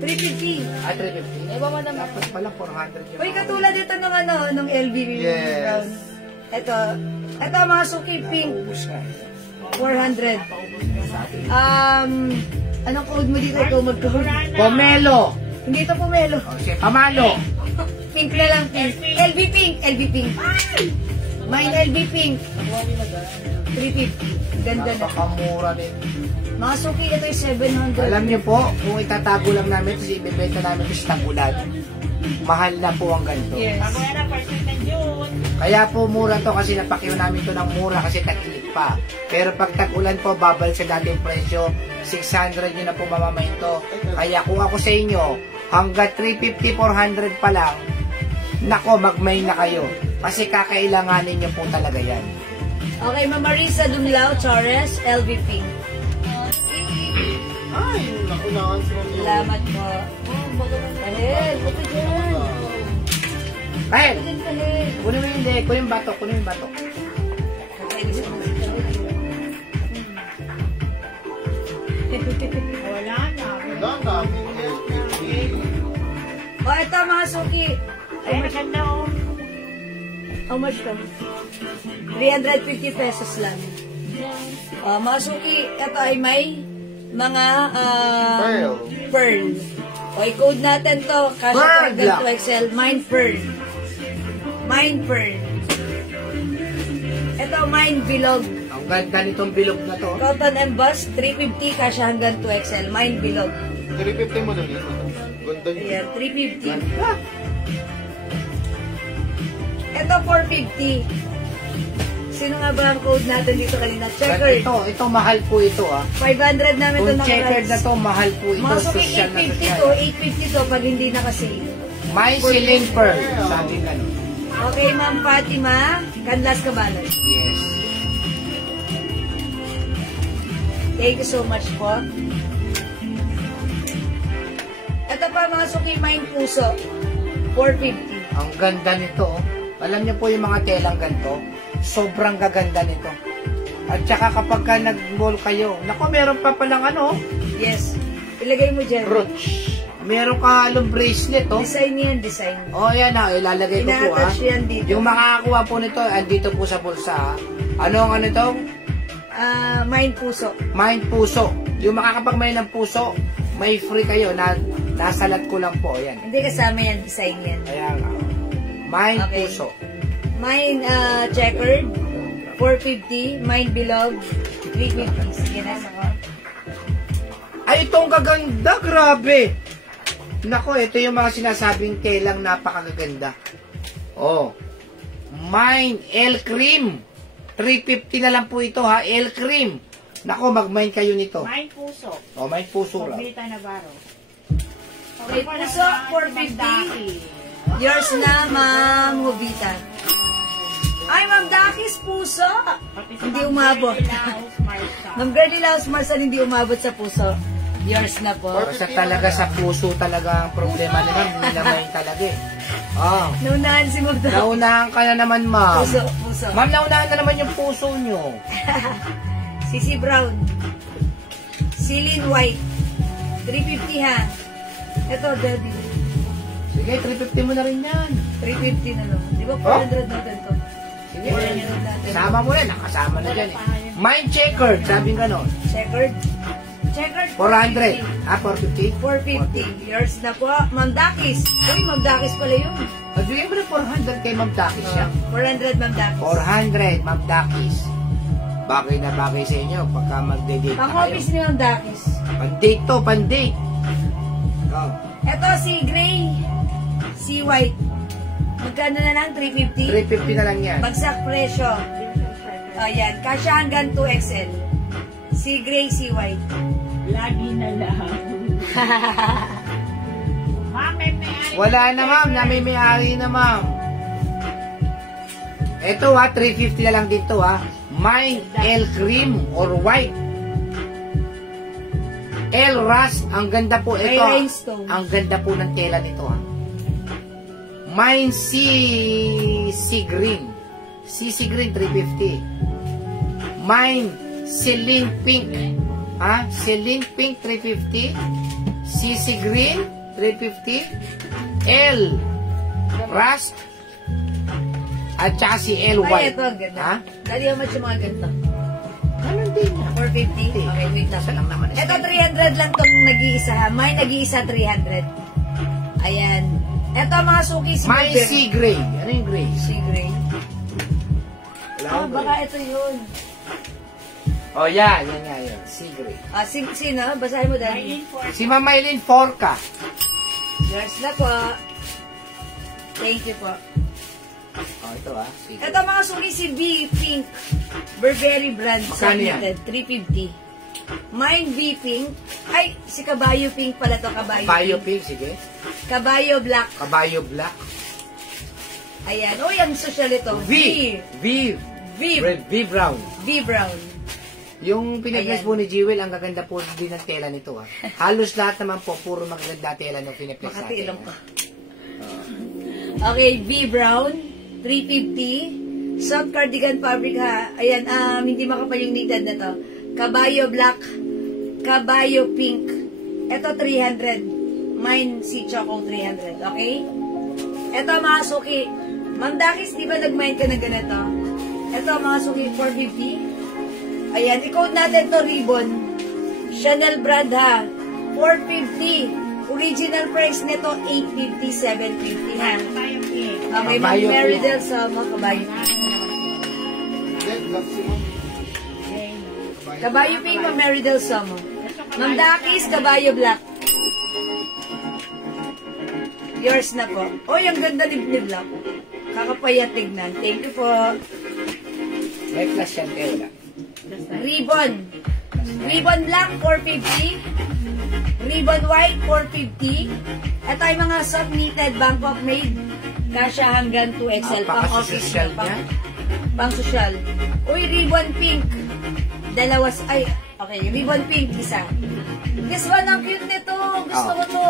350. 350. Iba mo naman. Dapat pala 400 yung Uy, katulad ito ng ano, ng LV Yes. brown. Ito mga suki pink, Ubus nga. 400. Anong code mo dito? Ito magtuloy. Pomelo. Hindi ito pumelo. O, si Pamalo. Pink na lang, pink. LV pink, LV pink. Mine LV pink. 350. Ganda na. Napakamura din. Mga suki, ito ay 700. Alam niyo po, kung itatago lang namin, kasi ibibenta namin ito sa tagulan, mahal na po ang ganito. Yes. Ako yan na, percent na June. Kaya po mura to kasi napakiyo namin to ng mura kasi tag-init pa. Pero pag tag-ulan po, babalik sa dating presyo, 600 nyo na po mamamayin to. Kaya kung ako sa inyo, hanggat 350, 400 pa lang, nako, magmay na kayo. Kasi kakailanganin nyo po talaga yan. Okay, Ma'am Marisa Dumlao, Torres, LV pink. Ay, naunahan si Ma'am Yun. Salamat po. Kahit, buti dyan. Kahit, Buti kahit. kunin mo yung leg, kunin yung batok, kunin yung batok. Wala na. Wala, daming LPG. O, ito mga suki. Ay, maganda oh. How much to? 350 pesos lang. Mga suki, ito ay may mga Pearl. pearl. O, i-code natin to. Kasi Pearl hanggang lang. to Excel. Mine pearl. Mine pearl. Ito, mine bilog. Ang ganda nitong bilog na to. Cotton emboss, 350 kasi hanggang 2XL. Mine bilog. 350 mo na rin. Ganda niya. Ayan, 350. Ganda. Ito, 450. Sino nga ba ang code natin dito kanina? Checkered. Ito mahal po ito 500 namin ito Kung checkered na to, mahal po ito. Mga suki, Social na 850 social. to, 850 to pag hindi nakasale. May ceiling pearl. Sabi nga no. Okay, Ma'am Fatima, Canlas Cabanas. Yes. Thank you so much po. Ito pa mga suki, mine puso. 450. Ang ganda nito. Alam niyo po yung mga telang ganito, sobrang gaganda nito. At saka kapag ka nag-mall kayo, nako meron pa palang ano, Yes. Ilagay mo dyan. brooch. Meron ka halong bracelet, oh. Design yan, design. Oh, yan na, ilalagay ko po, Ina-attach yan dito. Yung makakakuha po nito, andito po sa bulsa, ha. Ano ang ano to? Mine puso. Mind puso. Yung makakapagmay ng puso, may free kayo na nasalat ko lang po, yan. Hindi kasama yan, design yan. Kaya nga. Mind Okay. puso. Mine checkered, 450. Mine bilog, 350. Sige, nasa ko. Ay, itong gaganda, grabe. Nako, ito yung mga sinasabing telang napakagaganda. Oh. Mine El Cream. 350 na lang po ito, ha. El Cream. Nako, mag-mine kayo nito. May puso. Oh, may puso lang. Pabita Navarro. Okay, puso, 450. Yours na, Ma'am Hubita. Ay, Ma'am Dakis, puso. Hindi umabot. Ma'am Girlie Laos Marsan, hindi umabot sa puso. Yours na po. Basta talaga sa puso talaga ang problema naman. Hindi naman talaga eh. Oh. Naunahan si Ma'am Dakis. Naunahan ka na naman, ma'am. Puso, puso. Ma'am, naunahan na naman yung puso nyo. Sisi Brown. Celine White. 350 ha. Ito, Daddy. Sige, 350 mo na rin yan. 350 na lang. Di ba 400 natin to? Sige, 400 natin. sama mo yan. Nakasama na dyan eh. Mind checkered, sabi nga nun. Checkered. Checkered. 400. 450? 450. Yours na po. Ma'am Dakis. Uy, Ma'am Dakis pala yun. Bigyan mo na 400 kay Ma'am Dakis siya. 400 Ma'am Dakis. 400, Ma'am Dakis. Bagay na bagay sa inyo pagka mag-date na kayo. Pang-office ni Ma'am Dakis. Pan-date to, pan-date. Oh. Ito si Gray. Si White. Magkano na lang? 350? 350 na lang yan. Bagsak presyo. Ayan. Kasya hanggang 2XL. Si Gray, si White. Lagi na lang. Ma'am, may Wala na ma'am, namimiyari na ma'am. Ito ha, 350 na lang dito ha. Mine El Cream or White. El Rust, ang ganda po May ito. rhinestone. Ang ganda po ng tela nito ha. Mine CC Green. CC Green 350. Mine Celine Pink. Ha? Celine Pink 350. CC Green 350. L Rust at saka si L Ay, White. ito ang ganda. Ha? Dali how much yung mga ganito? Ganun din na. 450? Okay, wait lang. Isa lang naman. Ito 300 lang tong nag-iisa ha. May nag-iisa 300. Ayan. Ito mga suki si May Bebe. sea gray. Ano yung gray? Si Gray. Wala Oh, akong baka ito yun. gray. Oh, yan. Yan nga yun. Sea gray. Sino? Basahin mo dahil. Si Ma'am Maylin Forca. Yours na po. Thank you po. Oh, ito ah. Sea gray. Ito mga suki si B Pink. Burberry brand. Magkano yan? Submitted. 350. Mine B Pink. Ay, si Kabayo Pink pala to. Kabayo pink. Sige. Kabayo Black. Kabayo black. Ayan. Oh, yan social ito. V. V. V. Red V brown. V Brown. Yung pinag-bless Ayan. po ni Jewel, ang gaganda po din ng tela nito. Halos lahat naman po, puro magaganda tela ng pinag-bless natin. Makatiilang pa. Okay, V Brown, 350. Soft cardigan fabric ha. Ayan, hindi makapal yung knitted na to. Kabayo black, kabayo pink. Ito 300. Mine si Choco 300, okay? Ito mga suki. Ma'am Dakis, di ba nag-mine ka na ganito? Ito mga suki, 450. Ayan, i-code natin to ribbon. Chanel brand ha. 450. Original price nito, 850, 750 ha. Okay, Ma'am Kabayo Mary po. Del Sama, kabayo. Kabayo pink, Ma'am Mary Del Sama. Ma'am Dakis, kabayo black. Yours na po. Oy, ang ganda ni Black. Kakapayat tignan. Thank you po. May plus yan, tela. Ribbon. Ribbon black, 450. Ribbon white, 450. Ito ay mga soft-knitted Bangkok made. Kasya hanggang 2XL. Pang office Pang-social na. niya. Pang social. Uy, ribbon pink. Dalawas, ay, okay. Ribbon pink, isa. This one, ang cute nito. Gusto ko to.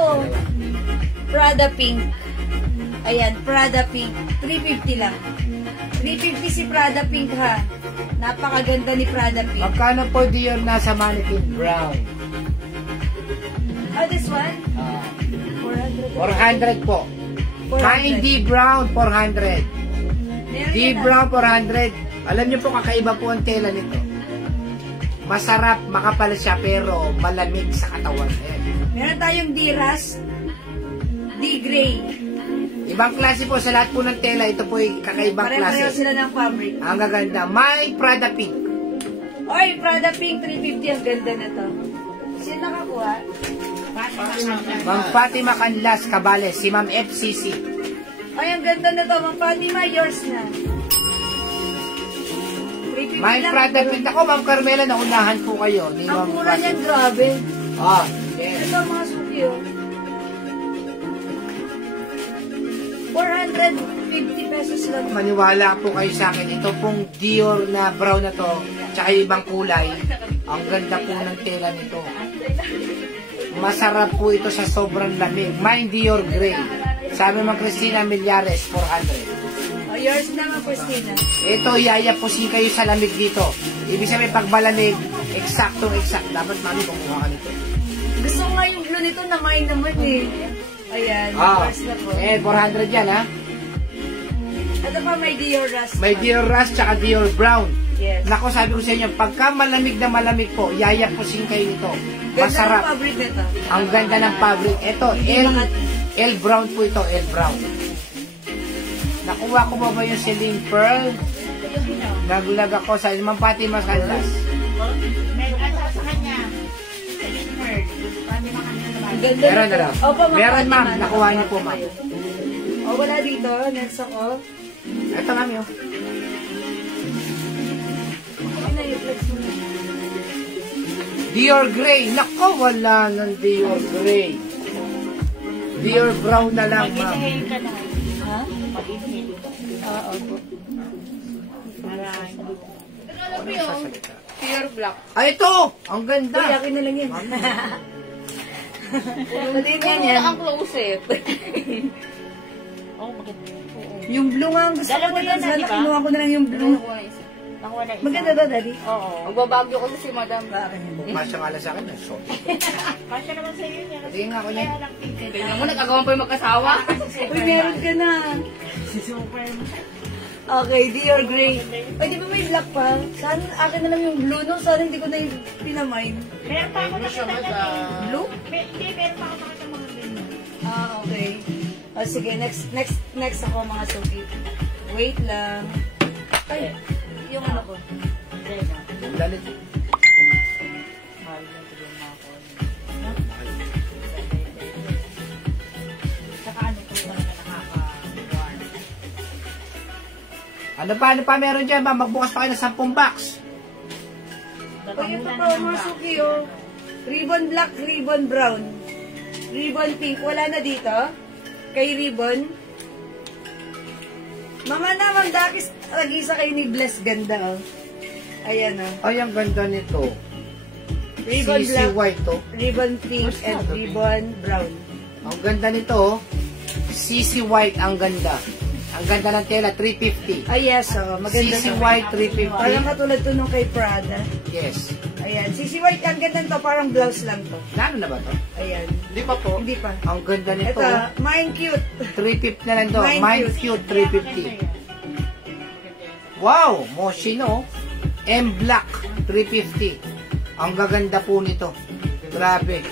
Prada pink. Ayan, Prada pink. 350 lang. 350 si Prada pink ha. Napakaganda ni Prada pink. Magkano po di yun nasa mannequin brown? Oh, this one? 400. 400 po. Mine D brown, 400. Meron D yan, brown, 400. Alam niyo po, kakaiba po ang tela nito. Masarap, makapal siya, pero malamig sa katawan. Ayan. Meron tayong D-Rust. D-Gray. Ibang klase po, sa lahat po ng tela, ito po ay kakaibang Pare-pareho klase. sila ng fabric. Ang gaganda. May Prada pink. Oy, Prada pink, 350. Ang ganda na to. Sino nakakuha? Ma'am Fatima Canlas, Cabales, si Ma'am FCC. Ay, ang ganda na to. Ma'am Fatima, yours na. 350 May lang. Prada pink. Ako, Ma'am Carmela, naunahan po kayo. Ni Ang Ma'am mura niyan, Fatima. grabe. Ah, yes. Ito mga suki, oh. 450 pesos lang. Maniwala po kayo sa akin. Ito pong Dior na brown na to, tsaka yung ibang kulay. Ang ganda po ng tela nito. Masarap po ito sa sobrang lamig. Mine Dior Gray. Sabi mo Cristina Millares, 400. Oh, yours na mga Christina. Ito, yayapusin kayo sa lamig dito. Ibig sabihin, pag malamig, eksaktong-eksakt. Dapat mami kumuha ka nito. Gusto ko nga yung blue nito na mine naman eh. Ayan, Ah, yours na po. 400 yan ha. Ito pa may Dior Rust. May Dior Rust tsaka Dior Brown. Yes. Nako, sabi ko sa inyo, pagka malamig na malamig po, yayapusin kayo nito. Ganda ng Masarap. fabric nito. Ang ganda ng fabric. Ito, L brown po ito, L brown. Nakuha ko ba yung Celine Pearl? Naglag ako sa Ma'am Fatima Canlas. May asa sa kanya. Celine Pearl. Fatima Canlas. Ang ganda Meron nito. na lang. Opo, Meron, ma'am. Fatima, Nakuha niyo po, ma'am. O, wala dito. Next ako. Ito nga yun. Ay, na-reflex mo na. Dior Gray. Nako, wala ng Dior Gray. Dior Brown na lang, ma'am. Mag-inhale ka na. Ha? Mag-inhale. Opo. Para hindi. Pure black. Ay, ito! Ang Uy, ganda. akin na lang yan. Maliit yan Kung yan. ang closet. Oh, maganda. Yung blue nga ang gusto ko Dalawa nito. yan na, Sana di ba? kinuha ko na lang yung blue. Nakuha na isa. Maganda ba, Daddy? Oo. Magbabagyo ko si madam. Masya nga lang sa akin. So, Kasya naman sa iyo niya. Tingin nga ako niya. Kaya lang tingin. Tingnan mo, nag-agawan pa yung magkasawa. Uy, meron ka na. Super. Okay, Dior Gray. Ay, di ba may black pa? Sana akin na lang yung blue, no? Sana hindi ko na yung pinamine. Meron pa ako nakita niya. Blue? Hindi, meron pa ako nakita mga ganyan. Ah, okay. O, sige, next ako mga suki. Wait lang. Ay, yung ano ko. Hindi na. Ang lalit. Mahal na ito yung mga ko. Saka ano ko talaga nakaka-warm. Ano pa meron dyan, ma'am? Magbukas pa kayo ng 10 box. Ay, ito pa mga suki, oh. Ribbon black, ribbon brown. Ribbon pink. Wala na dito. Kay ribbon. Mama na, Ma'am Dakis, nag-isa kayo ni Bless. Ganda, oh. Ayan o. Ay, ang ganda nito. Ribbon CC black, white to. ribbon pink, and ribbon brown. Ang ganda nito, oh. CC white ang ganda. Ang ganda ng tela, 350. Ah, yes, maganda. CC white, Parang 350. katulad to nung kay Prada. Yes. Ayan, CC white, ang ganda nito, parang blouse lang to. Lalo na ba to? Ayan. Hindi pa po. Hindi pa. Ang ganda nito. Ito, mine cute. 350 na lang to. Mine Mine cute. cute, 350. Wow! Moschino. M Black, 350. Ang gaganda po nito. Grabe.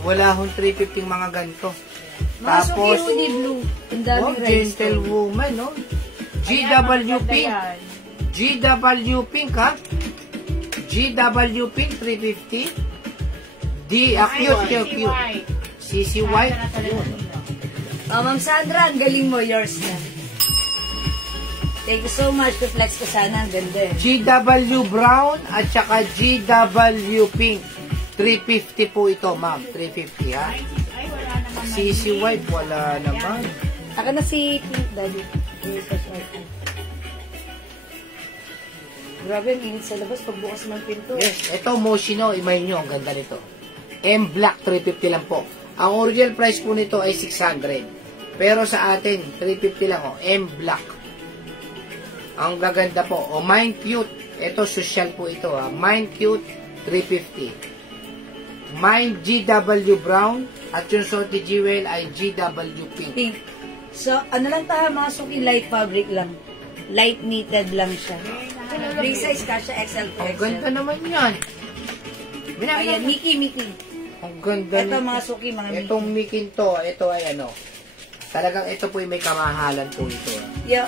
Wala hong 350 mga ganito. Masuki Tapos, hoodie blue. Ang oh, daming rhinestone. gentlewoman, no? GW Pink. GW Pink, ha? GW Pink, 350. Cute. CC White. Oh, Ma'am Sandra, ang galing mo. Yours na. Thank you so much. To-flex ko sana. Ang ganda eh. GW Brown at saka GW Pink. 350 po ito, ma'am. 350, ha? CC White, wala naman. Aka na si Pink, Daddy. Grabe, ang init sa labas pagbukas ng pinto. Yes, ito Moschino, imay nyo, ang ganda nito. M Black, 350 lang po. Ang original price po nito ay 600. Pero sa atin, 350 lang, oh. M Black. Ang gaganda po. O, Mine Cute. Ito, social po ito, ha. Mine Cute, 350. Mine GW Brown. At yung Sorty Jewel ay GW Pink. Pink. So, ano lang tayo, mga suki, light fabric lang. Light knitted lang siya. Free size ka siya, XL to Ang XL. ganda naman yan. Ayan, Mickey. Ang ganda Ito, nito. mga suki, mga Mickey. Itong Mickey to, ito ay ano. Talagang ito po ay may kamahalan po ito. Yeah,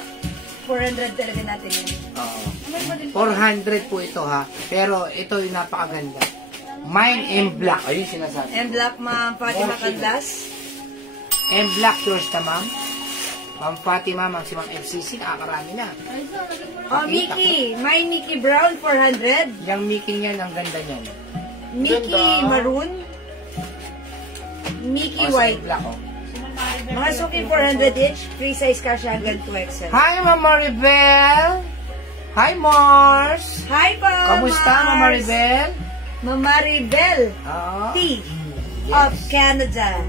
400 talaga natin yan. Oo. 400 po ito, ha. Pero ito yung napakaganda. Mine M Black. Ayun sinasabi. And black, Ma'am Fatima Cadlas. M Black yours na, ma'am. Ma'am Fatima, ma'am si Ma'am FCC, nakakarami na. Oh, Mickey. My Mickey Brown, 400. Yung Mickey niyan, ang ganda niyan. Mickey Maroon. Mickey O, sa White. M Black, oh. Mga suki, 400 each. Free size ka siya hanggang 2XL. Hi, Ma'am Maribel! Hi, Mars! Hi po, Kamusta, Ma'am Maribel? Ma'am Maribel Oo. T. Of Canada.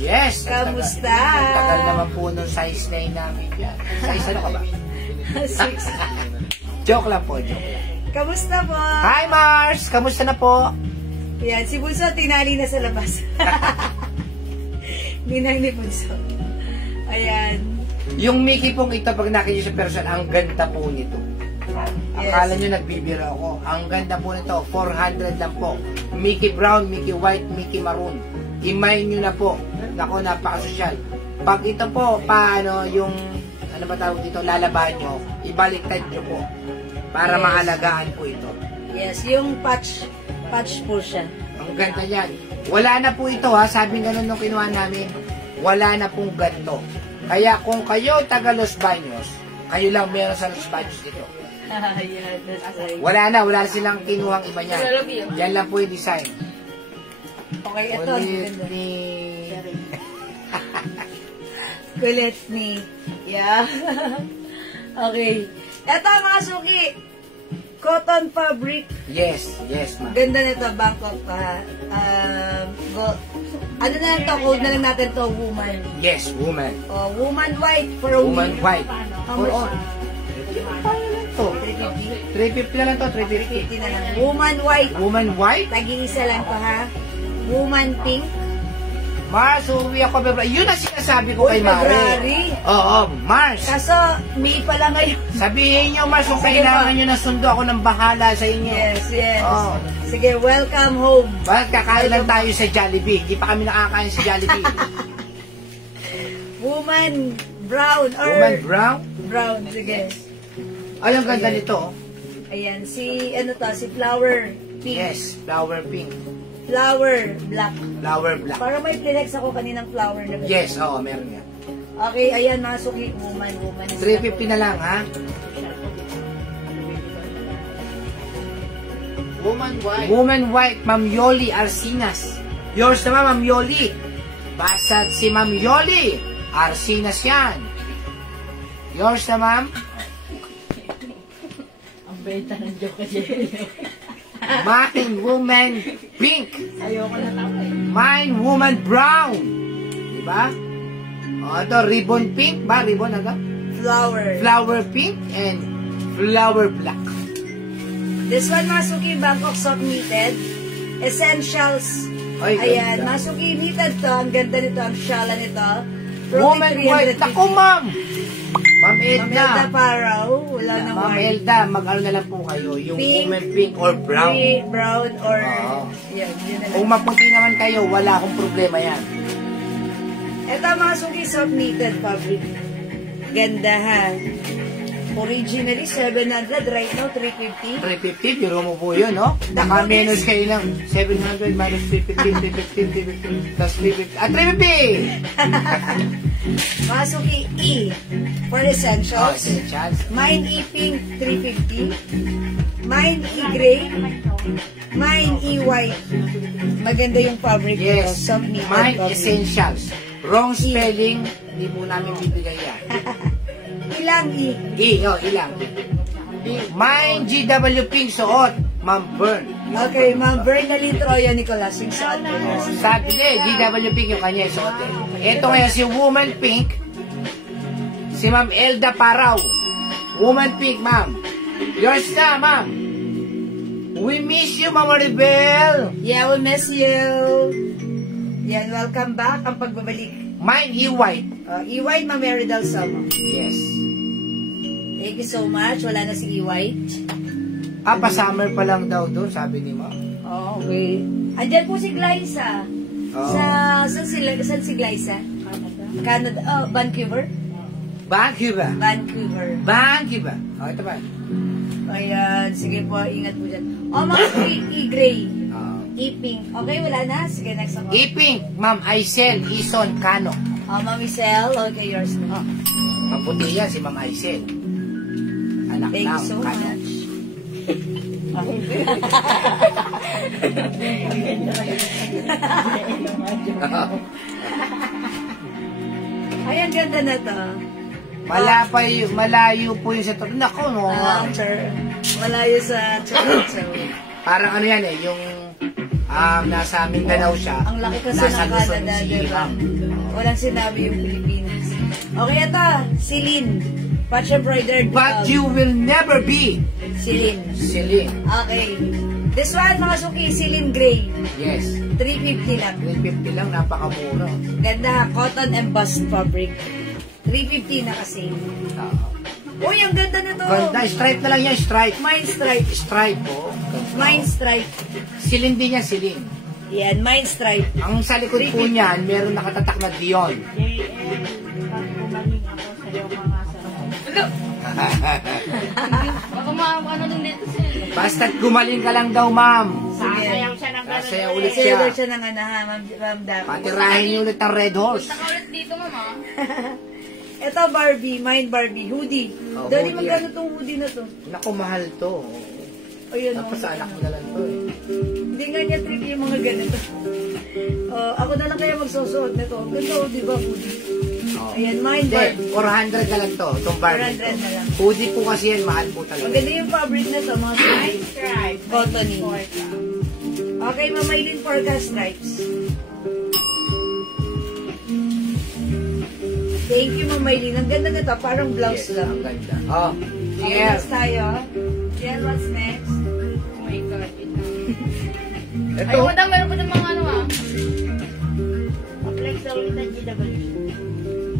Yes! ang Kamusta? tagal- ang tagal naman po nung size 9 namin yan. Size ano ka ba? 6. Joke lang po, joke lang. Kamusta po? Hi, Mars! Kamusta na po? Yan, si Bunso tinali na sa labas. Ninang ni Bunso. Ayan. Yung Mickey pong ito, pag nakikita sa person, ang ganda po nito. Akala nyo nagbibiro ako. Ang ganda po nito, 400 lang po. Mickey Brown, Mickey White, Mickey Maroon. Imay nyo na po. Nako, napakasosyal. Pag ito po, paano yung, ano ba tawag dito, lalabahan nyo, ibaliktad nyo po. Para Yes. maalagaan po ito. Yes, yung patch po siya. Ang ganda yan. Wala na po ito, ha. Sabi ganun nung kinuha namin, wala na pong ganito. Kaya kung kayo taga Los Baños, kayo lang meron sa Los Baños dito. Ayan, that's right. Wala na silang kinuhang iba niyan. Yan lang po yung design. Okay, ito. ang Ulit ganda. ni... Kulit ni. Yeah. Okay. Ito mga suki. Cotton fabric. Yes, ma'am. Ganda nito, Bangkok pa. Ano na lang to, code na lang natin to, woman. Yes, woman. Oh, woman white for a Woman week. white. How For much? all. Kaya lang to. 350 na lang to, 350. 350 na lang. Woman white. Woman white? Tag-iisa lang to, ha? Woman pink. Mars, uuwi ako February. Yun ang sinasabi ko kay Mare. February. Oo, Mars. Kaso, May pa lang ngayon. Sabihin nyo, Mars, kung Sige kailangan po. nyo na sundo, ako ng bahala sa inyo. Yes. Oo. Sige, welcome home. Bakit kakain lang tayo sa Jollibee? Hindi pa kami nakakain sa Jollibee. Woman brown or Woman brown? brown, sige. Ay, ang ganda nito. Oh. Ayan, si flower pink. Yes, flower pink. Flower black. Flower black. Para may flex ako kaninang flower na ganito. Yes, oo, meron yan. Okay, ayan mga suki, woman. 350 na lang, ha? Woman white. Woman white, Ma'am Yoli Arsinas. Yours naman, Ma'am Yoli. Basat si Ma'am Yoli Arsinas yan. Yours na, Ma'am? Benta ng joke kasi. Mine Woman Pink. Ayoko na tao eh. Mine Woman Brown. Diba? O, ito, Ribbon Pink ba? Ribbon agad? Flower. Flower Pink and Flower Black. This one, Masuki Bangkok Soft Knitted. Essentials. Ay, Ayan, ganda. Masuki Knitted to. Ang ganda nito, ang shala nito. Woman White. Naku, ma'am! Ma'am Mamelda Elda. Paraw. Wala na Ma'am white. Elda, mag-ano na lang po kayo. Yung Pink. Woman Pink or Brown. Brown or... Oo. Yan, yun na lang. Kung maputi naman kayo, wala akong problema yan. Ito, Masuki Soft Knitted fabric. Ganda, ha? Originally, 700. Right now, 350. 350, biro mo po yun, no? Naka-minus kayo lang. 700 minus 350, 350, 350, plus 350. Ah, 350! Masuki E for Oh, essentials. essentials. Mine E Pink 350. Mine E Gray. Mine E White. Maganda yung fabric nito. Yes, Soft knitted mine fabric. essentials. Wrong spelling, hindi po namin bibigay yan. Ilang E? Ilang. Mine GW Pink suot, Ma'am Bern. Okay, Ma'am Bernalyn Troya Nicolas. Yung suot ko na. Sabi niya, GW Pink yung kanya suot eh. Ito ngayon si Woman Pink, si Ma'am Elda Paraw. Woman Pink, ma'am. Yours na, ma'am. We miss you, Mama Rebel. Yeah, we miss you. Yan, welcome back. Ang pagbabalik. Mine E-White. E White, Ma'am Meridal Somo. Yes. Thank you so much. Wala na si E White. Pa-summer pa lang daw doon, sabi ni Ma. Oh, okay. Andyan po si Glyza. Oo. Saan si Glyza? Canada. Oh, Vancouver? Vancouver. Vancouver. Vancouver. Ito ba? Ayan, sige po, ingat po dyan. Oh, mga E-gray. Oo. E-pink. Okay, wala na. Sige, next ako. E-Pink, Ma'am Aisel Ison Cano. Mami Sel. Okay, yours na. Maputi yan si Ma'am Aisel. Anak Thank na, you so Cano. much. Ay, ang ganda na to. Malayo po yung sa to. Naku, no. Malayo sa Chocho. Parang ano yan eh, yung nasa Mindanao siya. Ang laki kasi nasa ng Luzon Canada, si diba? Ma'am. Walang sinabi yung Pilipinas. Okay, ito. Celine. Patch embroidered. But you will never be Celine. Celine. Okay. This one, mga suki, Celine Gray. Yes. 350 lang. 350 lang, napakamura. Ganda, cotton embossed fabric. 350 na kasi. Uy, ang ganda na to. Ganda, stripe na lang yan, stripe. Mine stripe. Stripe po. Mine stripe. Celine din yan, Celine. Yan, mine stripe. Ang sa likod po niyan, meron nakatatak na Dion. JL, pag gumaling ako sa'yo mga sarap. Baka ano din dito sila. Basta't gumaling ka lang daw, ma'am. Sasayaw siya ng Sasayaw gano'n. ulit Silver siya. siya ng anaha, ma'am Daphne. Patirahin niyo ulit ang Red Horse. Punta ka ulit dito, mama. Ito, Barbie. Mine Barbie. Hoodie. Oh, Dali, hoodie magkano yan. tong hoodie na to? Naku, mahal to. Ayun, Tapos sa anak mo na lang to eh. Hindi nga niya trip yung mga ganito. Ako na lang kaya magsusuot nito. Ganda, di ba, hoodie? Oh. Ayan, mine Hindi, Barbie. 400 na lang to. Itong Barbie. 400 na lang. Hoodie po kasi yan, mahal po talaga. Maganda yung fabric na to, mga suki. Nice stripe. Cottony. Okay, mamailin forecast stripes. Thank you, Mamaylin. Ang ganda na to, parang blouse Yes, lang. ang ganda. Oh, Okay, yeah. next tayo. Jen, what's next? Oh my God. Ay, Ito, madam, meron pa ng mga ano Apply sa ulit ng GW.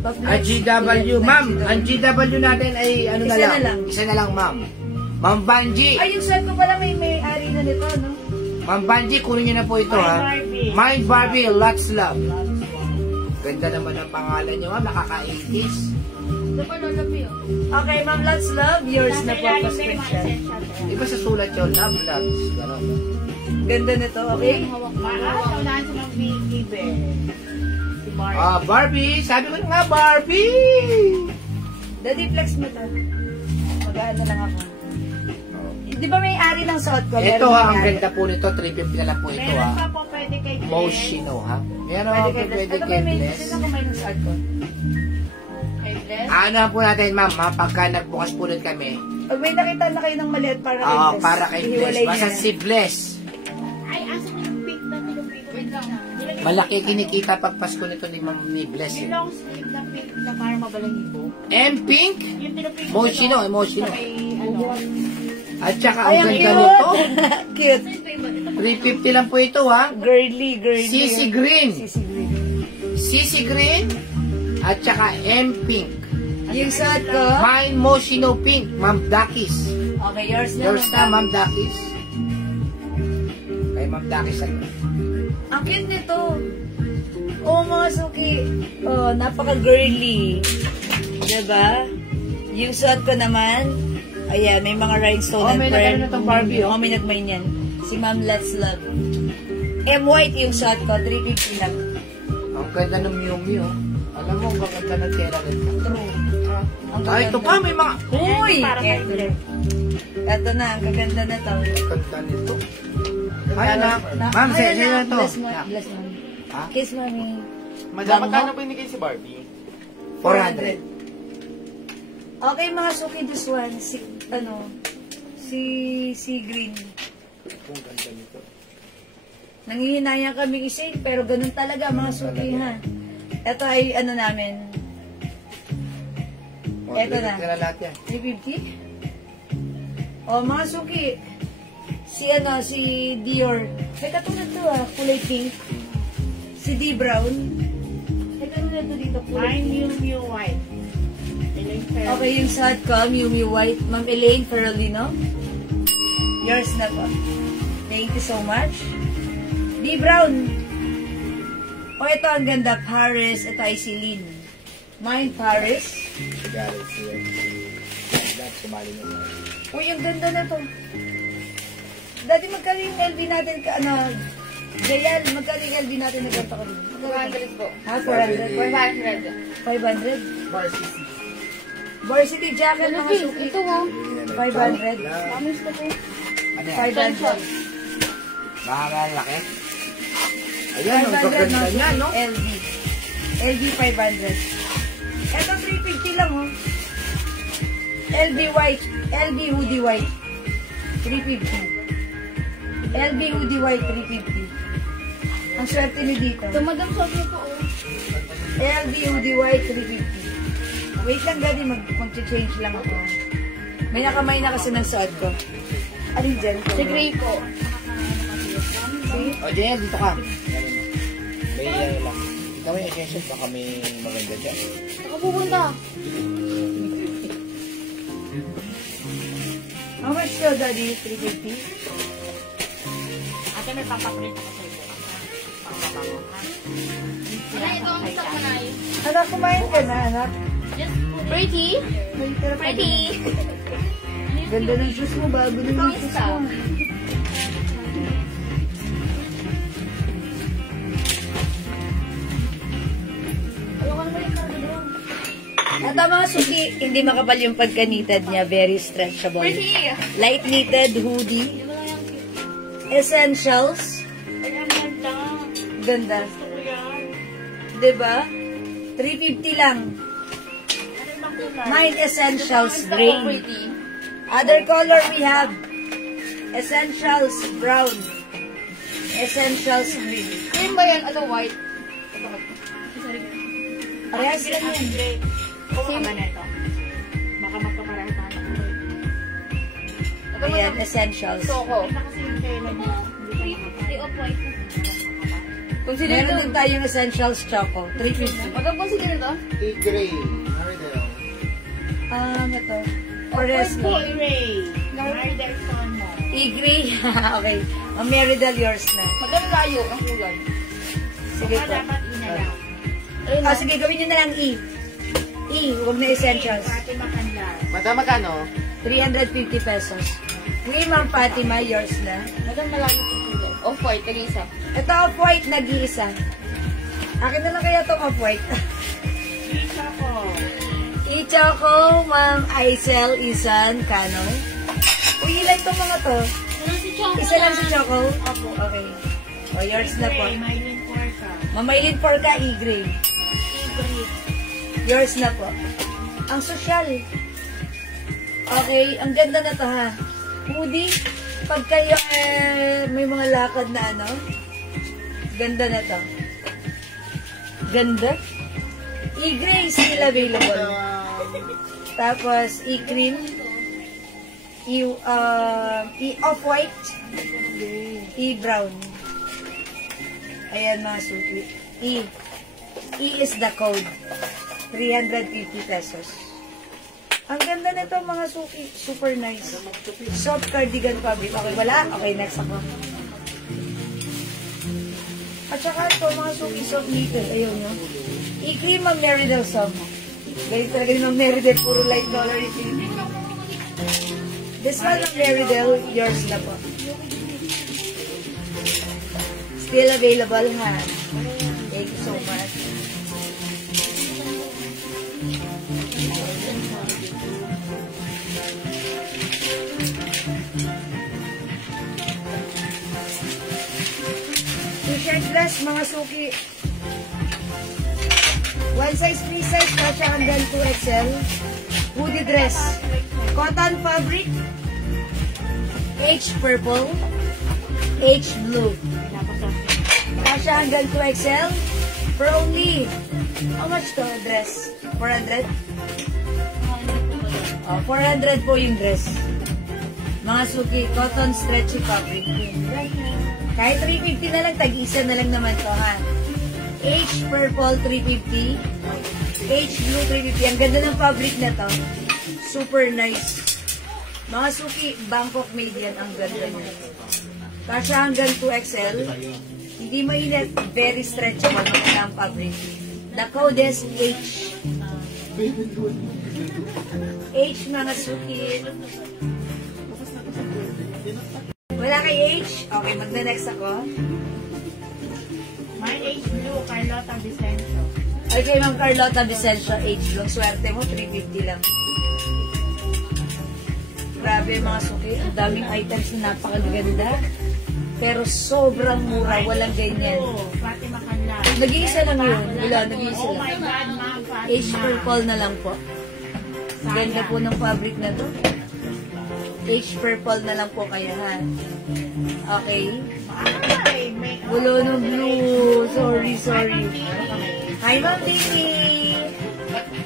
ang GW. Ma'am, ang GW natin ay ano na Isa lang? na lang. Isa na lang, ma'am. Ma'am Banji. Ay, yung set ko pala may-ari na nito, no? Ma'am Banji, kunin niyo na po ito, ha? Barbie. Mind Barbie, Lots Love. Ganda naman ang pangalan niyo, ma'am. Nakaka-80s. Ito pa, lolabi, oh. Okay, Ma'am Lots Love, yours na po Nasa po ilalim na yung mga screenshot. essentials. Di ba sa sulat yun? Love, loves. Ganon. Ganda nito, okay? Hawak Saunahan sa mga Vicky Bear. Si Barbie. Barbie. Sabi ko na nga, Barbie. Daddy, flex mo to. Mag-ano na lang ako. Di ba may-ari ng suot ko? Ito Meron ha, ang may-ari. ganda po nito. 350 na lang po ito, Meron ha. pa po pwede kay Jen. Moschino, ha. Meron Pwede po kay pwede Bless. Ito kay may Bless. sino kumain ng suot ko? Kay Bless. Ano po natin, ma'am, ha? Pagka nagbukas po ulit kami, Pag may nakita na kayo ng maliit para kay Oo, Bless. para kay Bless. ihiwalay Basta niyo. si Bless. Ay, asan yung pink na pinupito? Wait lang. Malaki kinikita pag Pasko nito ni Bless. May Eh. long sleeve na pink na parang mabalahibo. M Pink. Yung pinupito. Moschino, Moschino. Sa may, ano. At saka Ay, ang ang ganda nito. Cute. 350 lang po ito ha. Girly. CC Green. CC Green. CC Green. At saka M Pink. Yung suot ko. Fine Moschino Pink. Ma'am Dakis. Okay, yours na. Yours na, Ma'am Dakis. Kay Ma'am Dakis ano? Ang cute nito. Oo, mga suki. Oh, napaka-girly. Diba? Yung suot ko naman, ayan, may mga rhinestone Oh, and may pearl. nagano na tong Barbie, oh. Oh, may nagmay niyan. Si Ma'am Let's Love. M white yung suot ko, 350 lang. Ang ganda ng Miu Miu. Alam mo, ang ganda ng tela nito. True. Ang Ah, ito pa, may mga... Uy! Para kay Eto. Bless. Eto na, ang kaganda na to. Ang ganda nito. Ay, anak. Ma'am, Ay, sa'yo anak, na to. Bless, bless, mami. Ha? Kiss, mami. Madam, magkano binigay si Barbie? 400. Okay, mga suki, this one, si Green. Ang ganda nito. Nangihinayang kami isa, pero ganun talaga, mga suki, ha. Ito ay, ano namin, Eto na. Ito na lahat yan. 350? O, mga suki, si Dior. May katulad to, kulay pink. Si D. Brown. May katulad to dito, kulay Mine, pink. Miu White. Okay, yung sad ko, Miu Miu White. Ma'am Elaine Ferrolino. Yours na po. Thank you so much. D. Brown. O, ito ang ganda. Paris. Ito ay si Lynn. Mine, Paris. Galit siya. Lahat sumali na yan. Uy, ang ganda na to. Dati magkano yung LV natin Jayal, magkano yung LV natin na ganito ka rin? 400 po. Ha, 400? 500. 500? Bar City. Varsity jacket, mga suki. Ito mo. 500. Promise ko po. Ano yan? 500. Makalaki. Ayan, ang 500 gaganda mga niya, no? suki. LV. LV 500. Ito 350 lang, oh. LV white. LV hoodie white. 350. LV hoodie white, 350. Ang swerte ni dito. Tumadang sabi po. LV hoodie white, 350. Wait lang, Daddy. Mag-change lang ako. May nakamay na kasi ng suot ko. Alin dyan? Si Gray po. See? O, Jen, dito ka. May ano lang. Ikaw may essential, baka may maganda dyan. Ako pupunta. How much daw, Daddy? 350? Ate, may papaprint ako sa iyo. Pagpapango. Nanay, ito ang stock nanay. Anak, kumain ka na, anak. Pretty? May tira pa Pretty? din. Ganda ng shoes mo, bago na yung shoes mo. Ayoko naman yung karga doon. At ang mga suki, hindi makapal yung pagka-knitted niya. Very stretchable. Pretty? Light knitted hoodie. Essentials. Ay, ang ganda. Ganda. Gusto ko yan. Diba? 350 lang. Ano bang kulay? Mine Essentials Gusto ko Green. pretty. Other color we have Essentials Brown. Essentials Green. Green ba yan? Ano, white? Parehas lang yan. Gray. Oo, ka ba na ito? Baka magkaparang tayo. Ito mo Ayan, na. Essentials. Gusto ko. Ito kasi yung tela niya. Hindi ka Pretty off-white. Consider Meron ito. din tayong Essentials Choco. 350. Magkano consider ito? E-gray. Ano ito? Ano to? Parehas po, lang. Ray. Maridel son mo. E-gray. Okay. Ang Meridel yours na. Magkano layo ang kulay? Sige Baka po. dapat inalaw. Ayun Ah, sige, gawin nyo na lang E. E, huwag na Essentials. Fatima Canlar. Madam, magkano? 350 pesos. Kay Ma'am Fatima, yours na. Magkano malayo ang kulay? Off-white, tag-isa. Ito off-white, nag-iisa. Akin na lang kaya itong off-white. Isa ko. I-choco, Ma'am Aisel Isan Cano. Uy, ilan itong mga to? Isa lang si Choco? Opo. Okay. O, yours na po. Gray, Mylene Porca. Mamailin for ka, E-gray. Ibrit. Yours na po. Ang sosyal. Okay, ang ganda na to ha. Hoodie, pag kayo may mga lakad na ano, ganda na to. Ganda. E-gray still available. Tapos, e-cream. E-off-white. E-brown. Ayan mga suki. E is the code. 350 pesos. Ang ganda nito mga suki. Super nice. Soft cardigan fabric. Okay, wala? Okay, next ako. At saka ito mga suki, soft knitted. Ayun, no? E-cream ang Meridel Song. Ganyan talaga yung Meridel. Puro light color yung this one ang Meridel. Yours na po. Still available ha. Thank you so much. T-shirt dress, mga suki. One size, free size, kasha hanggang 2XL. Hoodie dress. Cotton fabric. H purple. H blue. Kasha hanggang 2XL. For only, how much to dress? 400? Oh, 400 po yung dress. Mga suki, cotton stretchy fabric. Kahit 350 na lang, tag-isa na lang naman to ha. H purple 350. H blue 350. Ang ganda ng fabric na to. Super nice. Mga suki, Bangkok made yan. Ang ganda niya. Kasha hanggang 2XL. Hindi mainit. Very stretchable. Maganda ang fabric. The code is H. H mga suki. Wala kay H? Okay, magna-next ako. My H blue, Carlota Vicencio. Ay, kay Ma'am Carlota Vicencio, H blue. Swerte mo, 350 lang. Grabe mga suki. Ang daming items na napakaganda. Pero sobrang mura. Walang ganyan. Fatima Canla. Nag-iisa lang yun. Wala, nag-iisa Oh lang. my God, ma'am, Fatima. H purple na lang po. Ganda po ng fabric na to. H purple na lang po kaya ha. Okay. Ay, may... Bulo ng blue. Sorry. Hi, Ma'am Dini.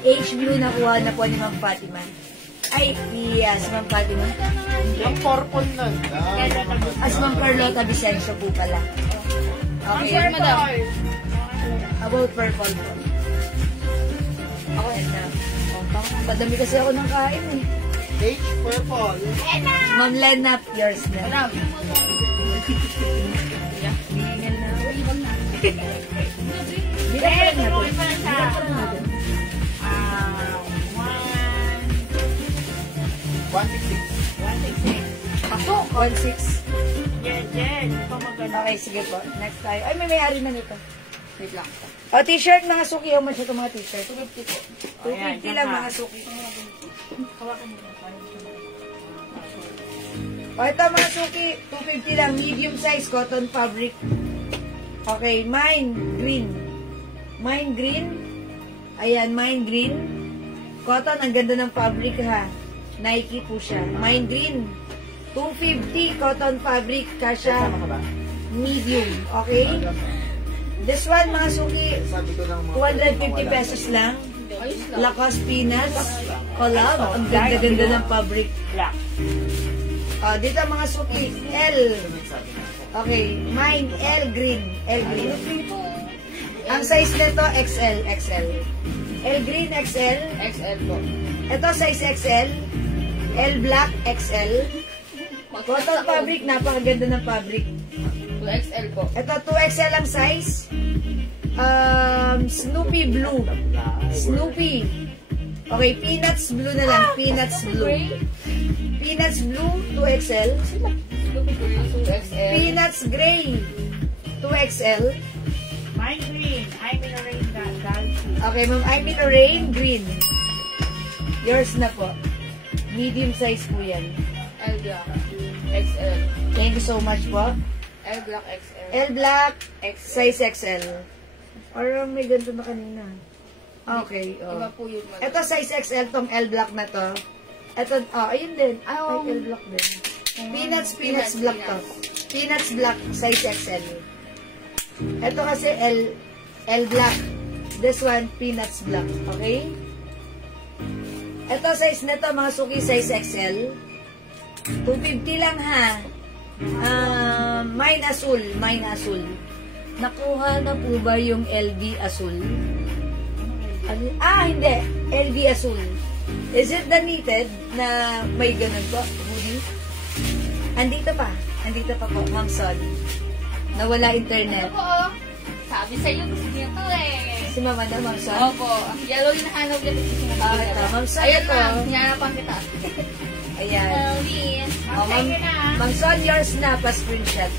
H blue nakuha na po ni Ma'am Fatima. Ay, yes, Ma'am Fatima. Yung purple na. As Ma'am Carlota Vicencio po pala. Okay. Madam. About purple po. Okay na. Padami kasi ako ng kain eh. H purple. Ma'am Lena, yours na. Madam. Hingin na. Eh, Bilang tuloy pa pa rin lang natin. sa... 166. 166. Ako, 1.6. Jen, ito maganda. Okay, sige po. Next tayo. Ay, may may-ari na nito. Wait lang. O, t-shirt, mga suki. How much ito mga t-shirt? 250 po. 250 lang, mga suki. O, ito mga suki. 250 lang. Medium size, cotton fabric. Okay, mine green. Mine green. Ayan, mine green. Cotton, ang ganda ng fabric ha. Nike po siya. Mine green. 250 cotton fabric. Kasha medium. Okay? This one, mga suki, Sabi ko lang mga 250 pesos lang. Lacoste Peanuts. Collab. Ang ganda-ganda ng fabric. Black. Dito mga suki, L. Okay, mine L green. L green. Ang size nito, XL. XL. L green, XL. XL po. Ito, size XL. L black, XL. Cotton fabric, napakaganda ng fabric. 2XL po. Ito, 2XL ang size. Snoopy blue. Snoopy. Okay, Peanuts blue na lang. Peanuts blue. Peanuts blue, 2XL. 2XL. Peanuts gray, 2XL. Mine green. I'm in a rain Galaxy. Okay, ma'am, I'm in a rain, green. Yours na po. Medium size po yan. L black. XL. Thank you so much po. L black XL. L black, size XL. Or may ganito na kanina. Okay. Iba Oh. po yun, madam. Ito size XL, tong L black na to. Ito, ayun din. Ay, L black din. Peanuts black to. Peanuts black, size XL. Ito kasi L black. This one, peanuts black. Okay? Ito, size na to, mga suki, size XL. 250 lang ha. Mine asul. Nakuha na po ba yung LV asul? Hindi. LV asul. Is it the knitted na may ganun po? Hoodie? Andito pa po, Ma'am Son. Nawala internet. Ito po, sabi sa'yo, gusto niya to eh. Si Mama na, Ma'am Son? Opo, yellow yung nahanap niya. Bakit na? Ma'am Son, Ayun ito. na, hinanapan kita. Ayan. Elvin. Ma'am Son, yours na, pa-screenshot.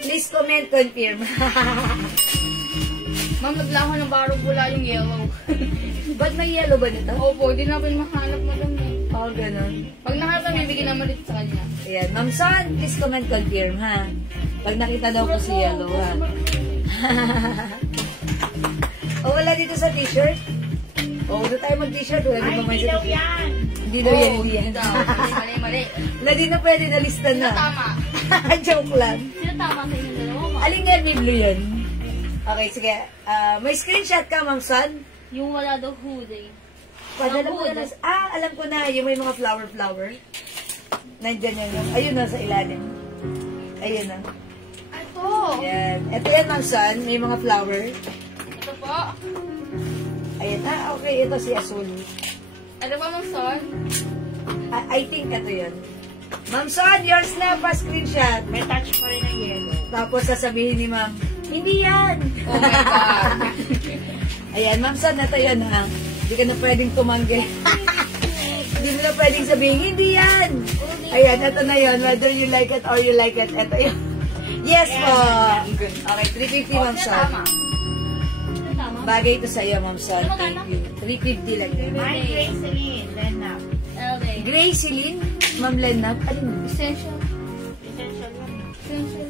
Please comment, confirm. Ma'am, nagla ko ng barong bula yung yellow. Ba't may yellow ba nito? Opo, di namin mahanap mo lang eh. Ganun. Pag nahanap namin, bigyan naman dito sa kanya. Ayan. Ma'am Son, please comment, confirm, ha? Pag nakita daw ko si yellow, ha? Wala dito sa t-shirt? Doon tayo mag-t-shirt. Wala din ba may sa t-shirt? yan. Hindi daw yan, hindi yan. Mali. Wala din na pwede na lista Sino na. tama? Joke lang. Sino tama sa inyong dalawa, ma'am? Alin nga, may blue yan? Okay, sige. May screenshot ka, Ma'am Son? Yung wala daw hoodie. Padala mo na. Alam ko na. Yung may mga flower. Nandyan yan. Ayun na, sa ilalim. Ayun na. Ito. Ayan. Ito yan, Ma'am Son. May mga flower. Ito po. Ayan. Okay. Ito si Azul. Ano ba, Ma'am Son? I think ito yan. Ma'am Son, yours na pa screenshot. May touch pa rin ng yellow. Tapos sasabihin ni Ma'am, hindi yan. Oh my God. Ayan, Ma'am Son, ito yan ha. Hindi ka na pwedeng tumanggi. Hindi mo na pwedeng sabihin, hindi yan. Ayan, ito na yun. Whether you like it or you like it, ito yun. Yes po. Okay, 350 Ma'am Sino Son. tama? Sino tama? Bagay ito sa'yo, Ma'am Son. Ano Thank you. 350 lang yun. My Graceline, then up. Okay. Graceline, Ma'am Lenap, alin mo? Essential. Essential yun. Essential.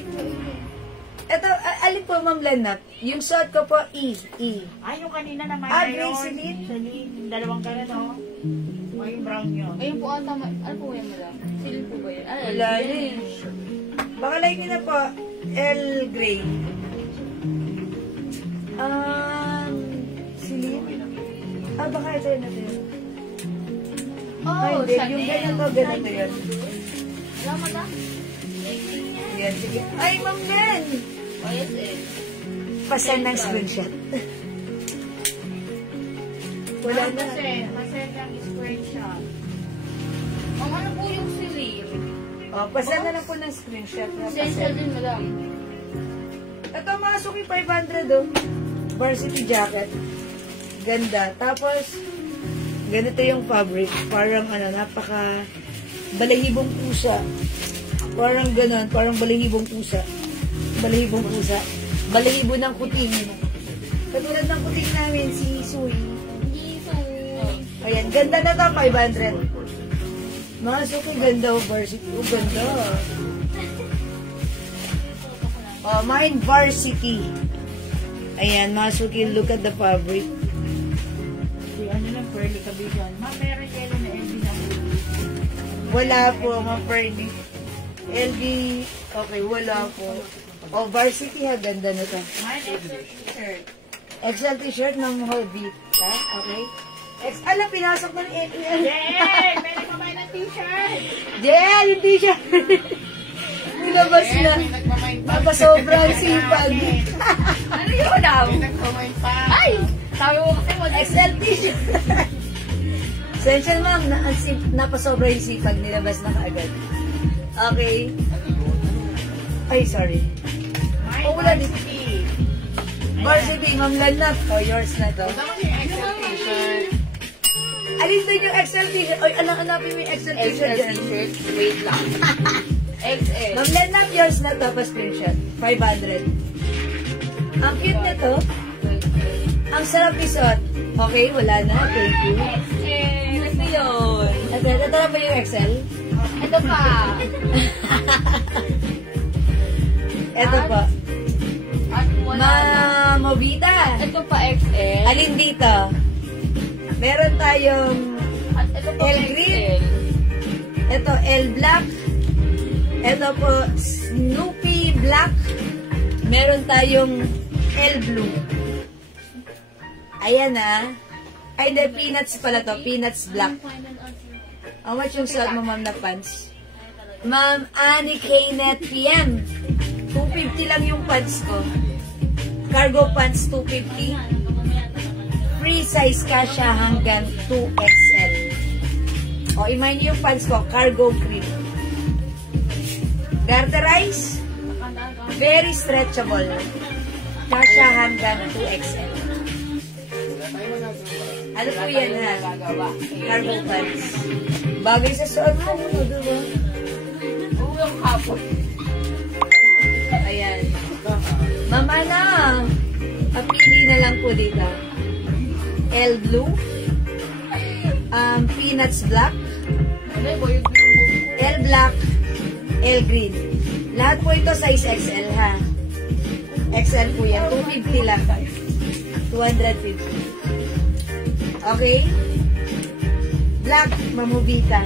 Ito, alin po, Ma'am Lenap? Yung suot ko po, E. Ay, yung kanina naman Graceline. Graceline, dalawang karat, oh. O, yung brown yun. Ayun po ata, ano po yan mo lang? Silin po ba yun? Wala yun. Baka like nyo na po, L. Gray. Silip? Baka ito yun natin. Oh, hindi. Yung ganito yun. Salamat ah. Yan, sige. Ay, Ma'am Ben! Oh, yes eh. Pasend ng screenshot. Wala na. Masend ang screenshot. Ang ano po yung silin? Pasend na lang po ng screenshot. Essential din, madam. Ito, mga suki 500 oh. Varsity jacket. Ganda. Tapos, ganito yung fabric. Parang napaka balahibong pusa. Parang ganon. Parang balahibong pusa. Balahibong pusa. Balahibo ng kuting. Katulad ng kuting namin, si Sui. Ayan, ganda na to, 500. Mga suki, ganda oh, varsity. Oh, ganda. Mine varsity. Ayan, mga suki, look at the fabric. Si ano lang, pearly kabigan. Ma, meron yellow na LB na Wala po, mga Ferdy. LB, okay, wala po. Varsity ha, ganda na to. My XL t-shirt. XL t-shirt ng Hobby. Ha? Okay? Alam, pinasok na ni Yay! May nagmamay ng t-shirt! Yeah, yung t-shirt. Nilabas na. Mapasobrang sipag. Ano yun daw? May nagmamay pa. Ay! Sabi mo kasi mo, XL t-shirt. Essential ma'am, napasobra yung sipag, nilabas na kaagad. Okay. Ay, sorry. My wala din. varsity. Varsity, Ma'am Lanap. Yours na to. Ito yung XL t-shirt. Alin doon yung XL t-shirt? Oy, hanapin mo yung XL t-shirt dyan. t-shirt. Wait lang. XL. Ma'am Lanap, yours na to. Pa-screenshot. 500. Ang cute na to. Ang sarap isot. Okay, wala na. Thank you. XL. Ano yun? Ito na ba yung XL? Ito pa. Ito po. At wala na. Mobita. Ito pa XL. Alin dito? Meron tayong At ito pa L green. XL. Ito, L Black. Ito po, Snoopy Black. Meron tayong L Blue. Ayan ah. Ay, the Peanuts pala to. Peanuts Black. How much yung suot mo, ma'am, na pants? Ma'am Annie Knet PM. 250 lang yung pants ko. Cargo pants, 250. Free size kasha hanggang 2XL. O, imay niyo yung pants ko. Cargo cream. Garterize. Very stretchable. Kasha hanggang 2XL. Ano po yan ha? Cargo pants. Bagay sa suot mo, no, diba? Ulang hapon. Ayan. Mama na. Papili na lang po dito. L Blue. Peanuts Black. L Black. L Green. Lahat po ito size XL ha. XL po yan. 250 lang. 250. Okay? Black, mamubita.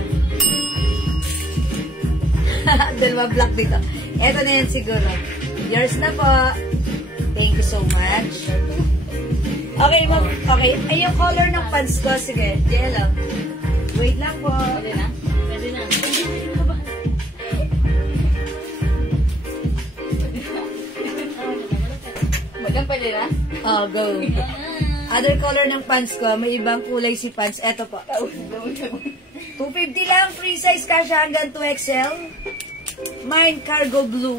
Dalawa black dito. Eto na yan siguro. Yours na po. Thank you so much. Okay, ma'am. Okay. Ay, yung color ng pants ko. Sige. Yellow. Wait lang po. Pwede na? Pwede na. Madam, pwede na? Oh, go. Other color ng pants ko. May ibang kulay si pants. Eto po. 250 lang. Free size kasha hanggang 2XL. Mine cargo blue.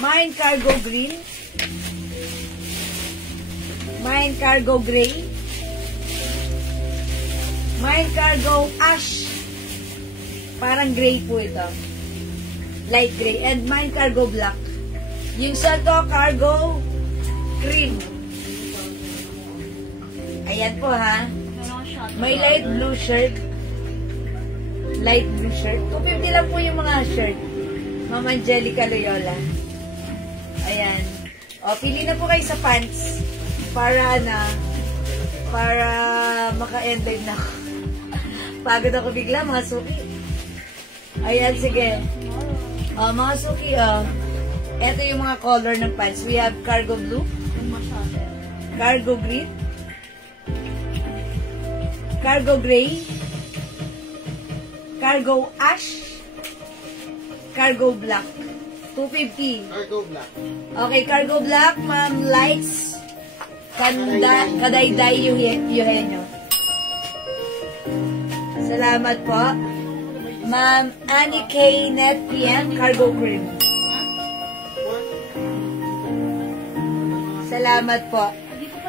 Mine cargo green. Mine cargo gray. Mine cargo ash. Parang gray po ito. Light gray. And mine cargo black. Yung sa to, cargo cream. Ayan po ha. May light blue shirt. Light blue shirt. 250 lang po yung mga shirt. Ma'am Angelica Loyola. Ayan. O, pili na po kayo sa pants. Para maka-end live na ako. Pagod ako bigla, mga suki. Ayan, sige. O, mga suki, ito yung mga color ng pants. We have cargo blue. Cargo green. Cargo gray. Cargo ash. Cargo black. 250. Cargo black. Okay, cargo black, ma'am, lights. Kadayday yung henyo. Salamat po. Ma'am Annie K. Net PM, cargo cream. Salamat po.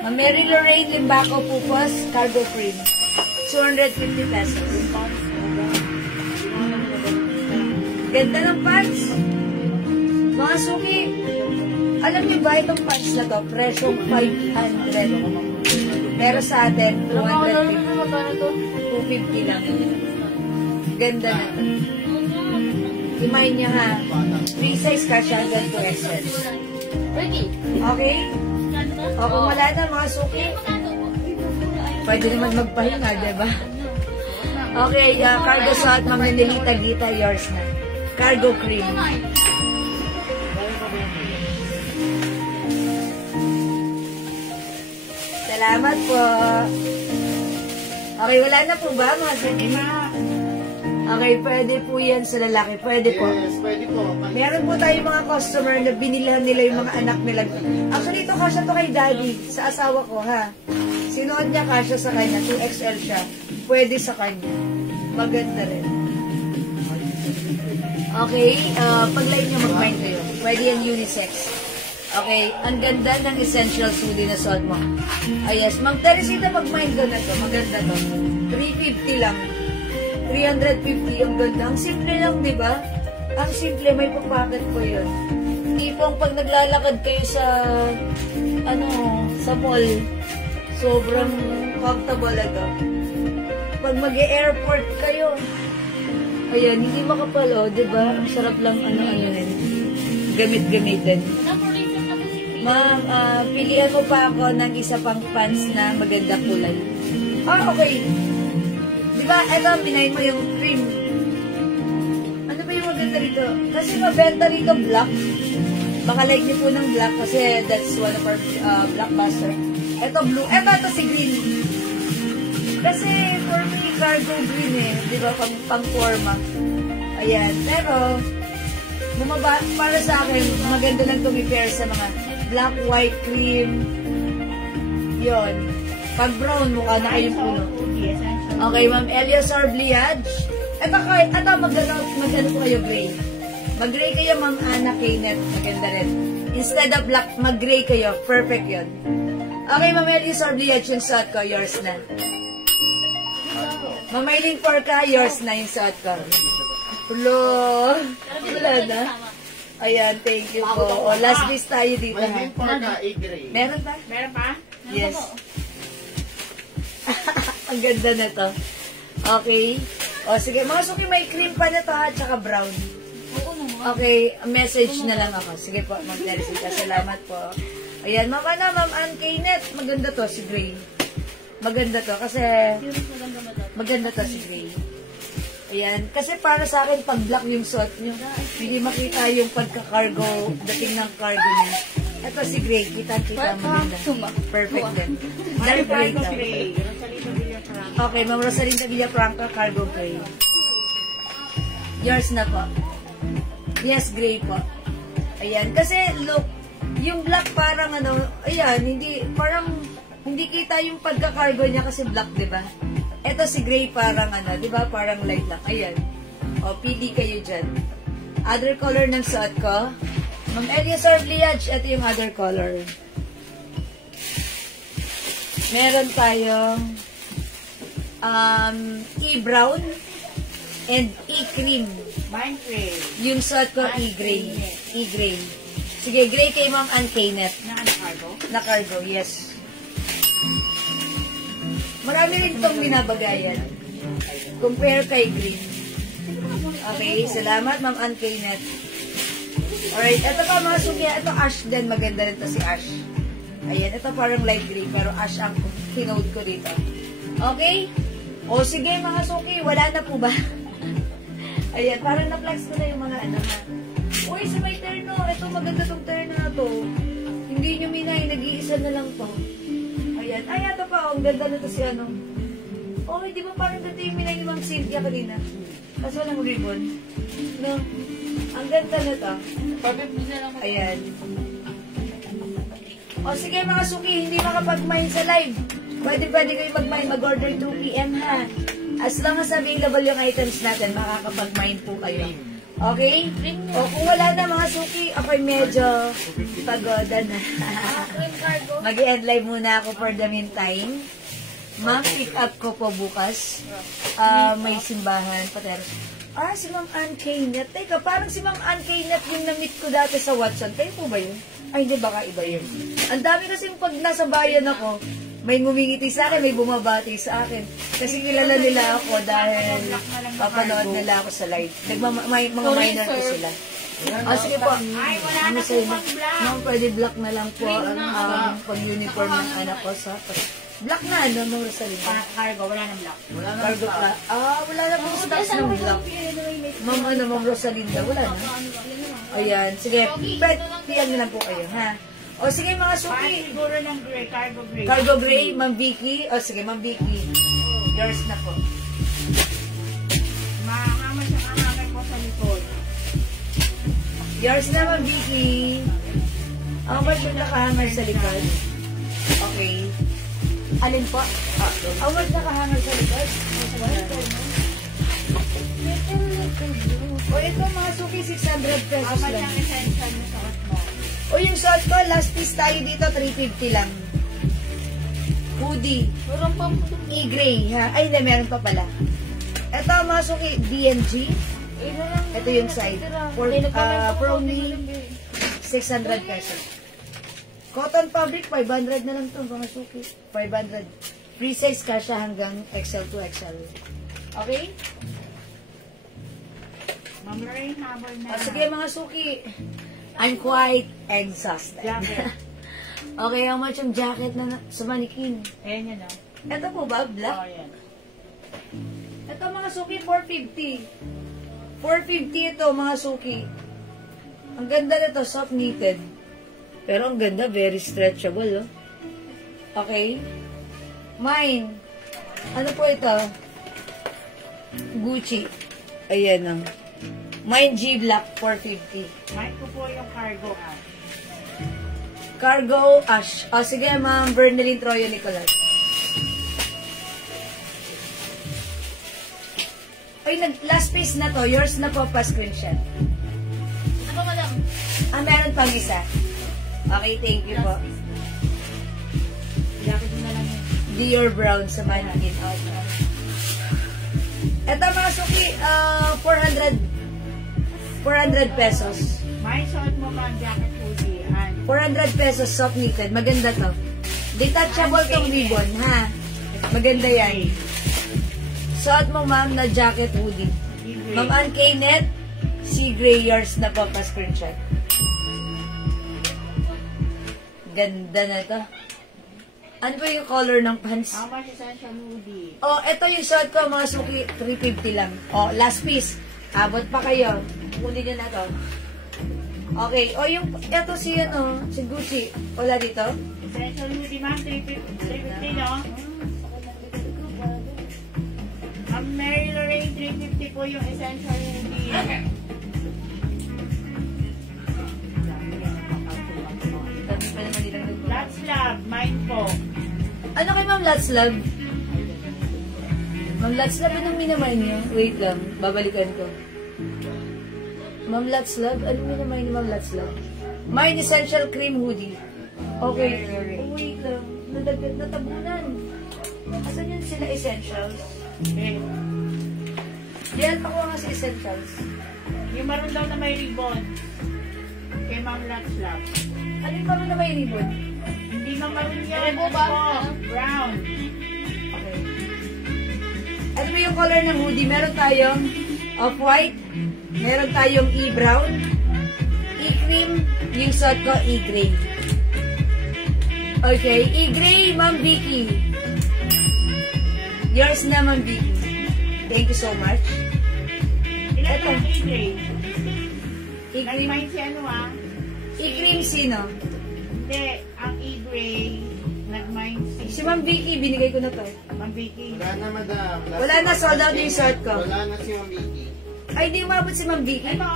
Ma'am Mary Lorraine Limbaco Pupos, cargo cream. 250 pesos. Ganda ng pants. Mga suki, alam niyo ba itong pants na to? Presyong 500. Pero sa atin, 250 lang. Ganda na. Imay niya ha. Free size ka siya hanggang 2XL. Ready? Okay? O kung wala na mga suki, pwede naman magpahinga, diba? Okay, cargo suot, Ma'am Nenelita Gita, yours na. Cargo cream. Salamat po. Okay, wala na po ba mga suki? Okay, pwede po yan sa lalaki. Pwede po. Yes, pwede po. Meron po tayong mga customer na binilhan nila yung mga anak nila. Actually, ito kasya to kay daddy, sa asawa ko, ha? Sinuot niya kasya sa kanya, 2XL siya. Pwede sa kanya. Maganda rin. Okay, pag-line nyo mag-mind kayo. Pwede yan unisex. Okay, ang ganda ng essential suli na suot mo. Yes, Ma'am Teresita, mag-mind ko na to. Maganda to. 350 lang. 350 ang ganda. Ang simple lang, di ba? Ang simple, may papacket po yun. Tipong pag naglalakad kayo sa, sa mall, sobrang comfortable ito. Pag mag-e-airport kayo, ayan, hindi makapal, di ba? Ang sarap lang, rin. Gamit-gamitin. Ma'am, pilihan mo pa ako ng isa pang pants na maganda kulay. Okay. Diba, eto, pinahin mo yung cream. maganda rito. Kasi mabenta rito black. Baka like niyo po ng black kasi that's one of our blockbuster. Ito blue. Ito si green. Kasi for me, cargo green eh. Di ba? Pang forma. Ayan. Pero, para sa akin, maganda lang itong i-pair sa mga black, white, cream. Yon. Pag brown, mukha na kayong puno. Okay, Ma'am Eliazar Bliage. Ito mag-ano po kayo, gray. Mag-gray kayo, Ma'am Ana Kaynet. Maganda rin. Instead of black, mag-gray kayo. Perfect yon. Okay, Ma'am Eliazar Bliage, yung suot ko, yours na. Ma'am Eileen Porca, yours na yung suot ko. Hello. Wala na. Ayan, thank you po. O, last list tayo dito. May porka, A-gray. Meron ba? Meron pa? Yes. Ang ganda na to. Okay. O, sige. Mga suki, may cream pa na to ha, tsaka brown. Okay, message na lang ako. Sige po, Ma'am Teresita. Salamat po. Ayan, Ma'am Ann Kaynet. Maganda to, si Gray. Maganda to, kasi maganda to si Gray. Ayan, kasi para sa akin, pag black yung suot nyo, hindi makita yung pagka-cargo, dating ng cargo niya. Ito si Gray, kita-kita maganda. Perfect din. Very great daw. Okay, Ma'am Rosalinda Villafranca, cargo gray. Yours na po. Yes, gray po. Ayan, kasi look, yung black parang ayan, hindi kita yung pagka-cargo niya kasi black, di ba? Ito si gray parang di ba? Parang light lang. Ayan. O, pili kayo dyan. Other color ng suot ko. Ma'am Eliazar Bliage, ito yung other color. Meron tayong e-brown and e-cream. Mine gray. Yung suot ko, e-gray. E-gray. Sige, gray kay Ma'am Ann Kaynet. Naka-cargo? Na-cargo, yes. Marami rin itong binabagayan. Compare kay green. Okay, salamat Ma'am Ann Kaynet. Alright, ito pa mga suki. Ito ash din. Maganda rin to si ash. Ayan, ito parang light gray. Pero ash ang kinode ko dito. Okay? O sige mga suki, wala na po ba? Ayan, parang na-flex ko na yung mga ha. Uy, sa may terno. Ito maganda tong terno na to. Hindi nyo minay, nag-iisa na lang to. Ayan. Ay, ito pa. Ang ganda na to si Oh, di ba parang dito yung minay ni Ma'am Cynthia kanina? Kasi walang ribbon. No? Ang ganda na to. Ayan. O sige mga suki, hindi makapag-mine sa live. Pwede kayo mag-mine, mag-order 2 PM ha. As long as available yung items natin, makakapag-mine po kayo. Okay? O kung wala na mga suki, ako'y medyo pagoda na. Mag-i-end live muna ako for the meantime. Ma'am, pick up ko po bukas. May simbahan, pateros. Si Ma'am Ann Kaynet. Teka, parang si Ma'am Ann Kaynet yung na-meet ko dati sa Watson. Kayo po ba yun? Ay, hindi, baka iba yun. Ang dami kasi pag nasa bayan ako, may ngumingiti sa akin, may bumabati sa akin. Kasi kilala nila ako dahil papanood nila ako sa live. Mga minor ko sila. Sige po. Ay, wala na po pang black. Ma'am, pwede black na lang po ang pag-uniform ng anak ko sa... Black na, Ma'am Rosalinda? Cargo, wala na black. Cargo pa. Wala na pong stocks ng black. Ma'am Rosalinda, wala na. Ayan, sige. Piyan nyo lang po kayo, ha? O sige mga suki. Siguro ng gray, cargo gray. Cargo gray, Ma'am Vicky. O sige, Ma'am Vicky. Yours na po. Mahamay po sa likod. Yours na, Ma'am Vicky. How much yung nakahangar sa likod? Okay. Alin po? How much nakahangar sa likod? O ito mga suki, 600 pesos Mama lang. lang essential na suot mo. O yung short ko, last piece tayo dito, 350 lang. Hoodie. E-gray, ha? Ay, hindi, meron pa pala. Ito, mga suki, DNG. Ito yung side. For only 600 pesos. Cotton fabric, 500 na lang ito, mga suki. 500. Free size ka siya hanggang XL to XL. Okay? Ma'am Rain, habol na. Sige, mga suki. I'm quite exhausted. Jacket. Okay, how much yung jacket na sa manikin? Ayan yun, Ito po ba, black? yan. Ito mga suki, 450. 450 ito, mga suki. Ang ganda nito, soft knitted. Pero ang ganda, very stretchable, oh. Okay. Mine. Ano po ito? Gucci. Ayan, oh. Mine G Black, 450. Mine ko po yung cargo Cargo Ash. O, sige, ma'am. Bernalyn Troyo Nicolas. Ay, last piece na to. Yours na po, pa-screenshot. Ano ba, madam? Meron pang isa. Okay, thank you po. Jacket mo na lang yun. Dior Brown sa mannequin. Ito mga suki, 400 pesos. May suot mo ba ang jacket hoodie? 400 pesos, soft knitted. Maganda to. Detachable tong ribbon, ha? Maganda yan. Suot mo, ma'am, na jacket hoodie. Ma'am Ann Kaynet, Sea Gray, yours na po, pa-screenshot. Ganda na to. Ano ba yung color ng pants? How much essential hoodie? Oh, ito yung suot ko, mga suki, 350 lang. Oh, last piece. Abot pa kayo. Kunin nyo na to. Okay. O, yung, ito si, si Gucci. Wala dito? Essential hoodie, ma'am. 350, no? Ang Mary Lorraine, 350 po yung essential hoodie. Tapos pa naman nilang nagpo. Lots love, mine po. Ano kay Ma'am Latslab? Ma'am Latslab, anong minamay niyo? Wait lang, babalikan ko. Ma'am Latslab? Anong minamay ni Ma'am Latslab? Mine Essential Cream Hoodie. Okay. Oh, wait lang. Natabunan. Asan yun sila essentials? Okay. Yan, ako nga sa essentials. Yung maroon daw na may ribbon. Kay Ma'am Lots Love. Ano yung parang na may ribbon? Hindi na maroon yan. Rainbow ba? Brown. Okay. Ano ba yung color ng hoodie? Meron tayong off-white. Meron tayong e-brown. E-cream. Yung suot ko, e-gray. Okay. E-gray, Ma'am Vicky. Yours na, Ma'am Vicky. Thank you so much. Ilan Ito. ang E-Gray? E-cream. Nag-mind si ano ah? E-cream sino? Hindi. Ang E-Gray, nag-mind si Si Ma'am Vicky, binigay ko na to. Ma'am Vicky. Wala na, madam. Wala na, sold out yung shirt ko. Wala na si Ma'am Vicky. Ay, di umabot si Ma'am Vicky. Ito.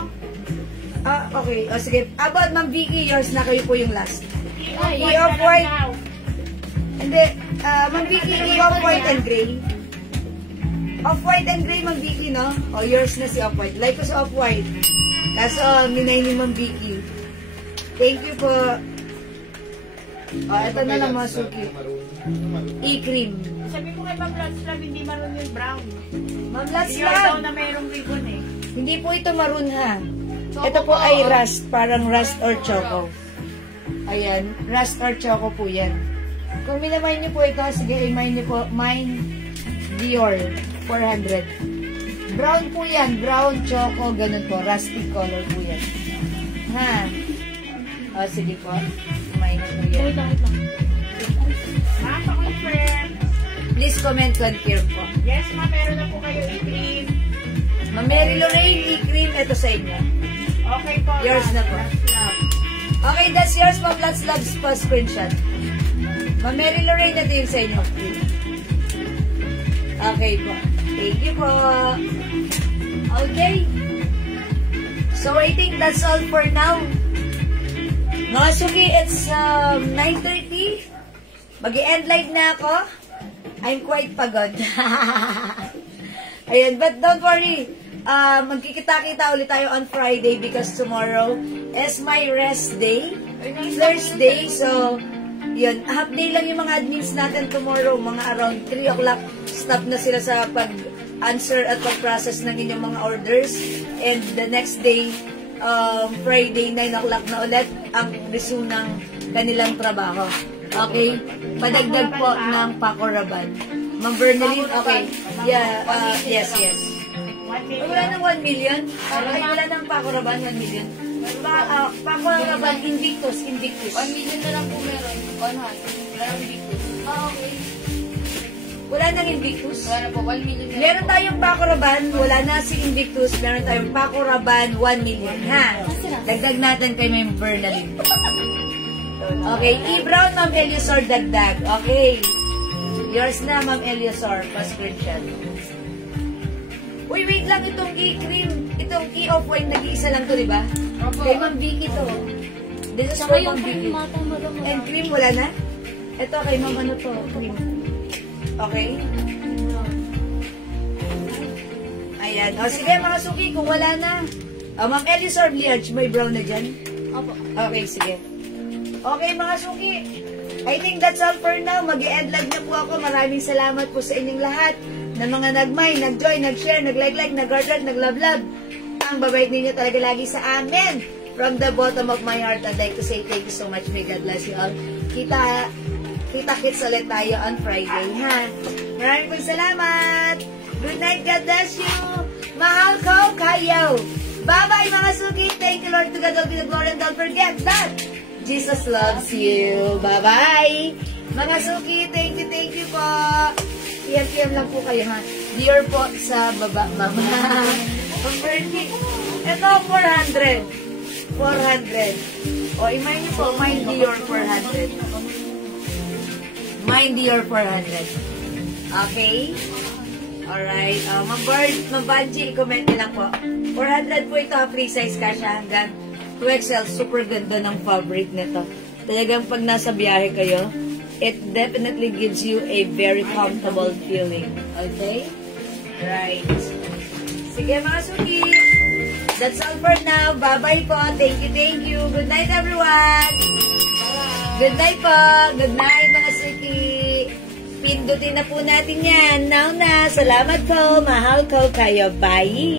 Ah, okay. O, sige. About Ma'am Vicky, yours na kayo po yung last. E-Off-White E-Off-White. na lang daw. Hindi. Ma'am Vicky, off-white and gray. Off-white and gray, Ma'am Vicky, no? O, yours na si off-white. Like ko sa off-white. Kaso, minay ni Ma'am Vicky. Thank you po. O, ito na lang mga suki. E-cream. Sabi ko kay Ma'am Lots Love, hindi maroon yung brown. Ma'am, let's Hindi daw love. na mayroong ribbon eh. Hindi po ito maroon, ha? Ito po ay rust. Parang rust or choco. Ayan. Rust or choco po yan. Kung minamay niyo po ito, sige, i-mine niyo po. Mine Dior. 400. Brown po yan. Brown, choco, ganun po. Rusty color po yan. Ha? O, sige po. Mine po yan. Ma'am, pa-confirm. Please comment, confirm po. Yes, ma'am, meron na po kayo E-Cream. Ma'am Mary Lorraine, e-cream, ito sa inyo. Okay po. Yours ma'am. na po. Lots Love. Okay, that's yours, Ma'am Lots Loves po, screenshot. Ma'am Mary Lorraine, ito yung sa inyo. Okay po. Thank you po. Okay. So, I think that's all for now. Mga suki, it's 9:30. Mag-i-end live na ako. I'm quite pagod. Ayan, but don't worry. Magkikita-kita ulit tayo on Friday because tomorrow is my rest day. Thursday, so yun, half day lang yung mga admins natin tomorrow, mga around 3 o'clock, stop na sila sa pag-answer at pag-process ng inyong mga orders. And the next day, Friday, 9 o'clock na ulit ang resume ng kanilang trabaho. Okay? Padagdag po ng Pakoraban. Ma'am Bernalyn, okay. Yeah, yes. 1 million. Wala nang 1 million? Ay, wala nang Pakoraban, 1 million. Pakoraban, Invictus. 1 million na lang po meron. 100. Wala nang big. Okay. Wala ng Invictus? Wala na po, 1 million na. Meron tayong Paco Rabanne, wala na si Invictus, meron tayong Paco Rabanne, 1 million, ha? Dagdag natin kay Ma'am Bernalyn. Okay, E-Brown, Ma'am Eliosor, dagdag. Okay. Yours na, Ma'am Eliosor, pa-screenshot. Uy, wait lang, itong E-Cream, itong E-Off-White, nag-iisa lang to, di ba? Opo. Kay Ma'am Vicky to. This is for Ma'am Vicky. And cream, wala na? Ito, kay Ma'am ano to, cream. Okay? Ayan. O, sige, mga suki, kung wala na. O, Ma'am Eliosor Bliarch, may brown na dyan? Opo. Okay, sige. Okay, mga suki. I think that's all for now. Mag-i-endlag na po ako. Maraming salamat po sa inyong lahat na mga nag-mind, nag-join, nag-share, nag-like, nag-heart, nag-love-love. Ang babait ninyo talaga lagi sa amin. From the bottom of my heart, I'd like to say thank you so much. May God bless you all. Kita-kits ulit tayo on Friday, ha? Maraming pong salamat. Good night. God bless you. Mahal ko kayo. Bye-bye, mga suki. Thank you, Lord. To God all be the glory. And don't forget that Jesus loves you. Bye-bye. Mga suki, thank you po. PM lang po kayo, ha? Dear po sa baba, mama. Pag-birthday. Ito, 400. 400. O, imay niyo po, mind your 400. Mind your 400. Okay? Alright. Ma'am Bird, Ma'am Banji, i-comment niyo lang po. 400 po ito, free size ka siya hanggang 2XL. Super ganda ng fabric nito. Talagang pag nasa biyahe kayo, it definitely gives you a very comfortable feeling. Okay? Right. Sige mga suki. That's all for now. Bye-bye po. Thank you. Good night everyone. Good night po. Good night mga suki. Pindutin na po natin yan. Now na. Salamat po. Mahal ko kayo. Bye.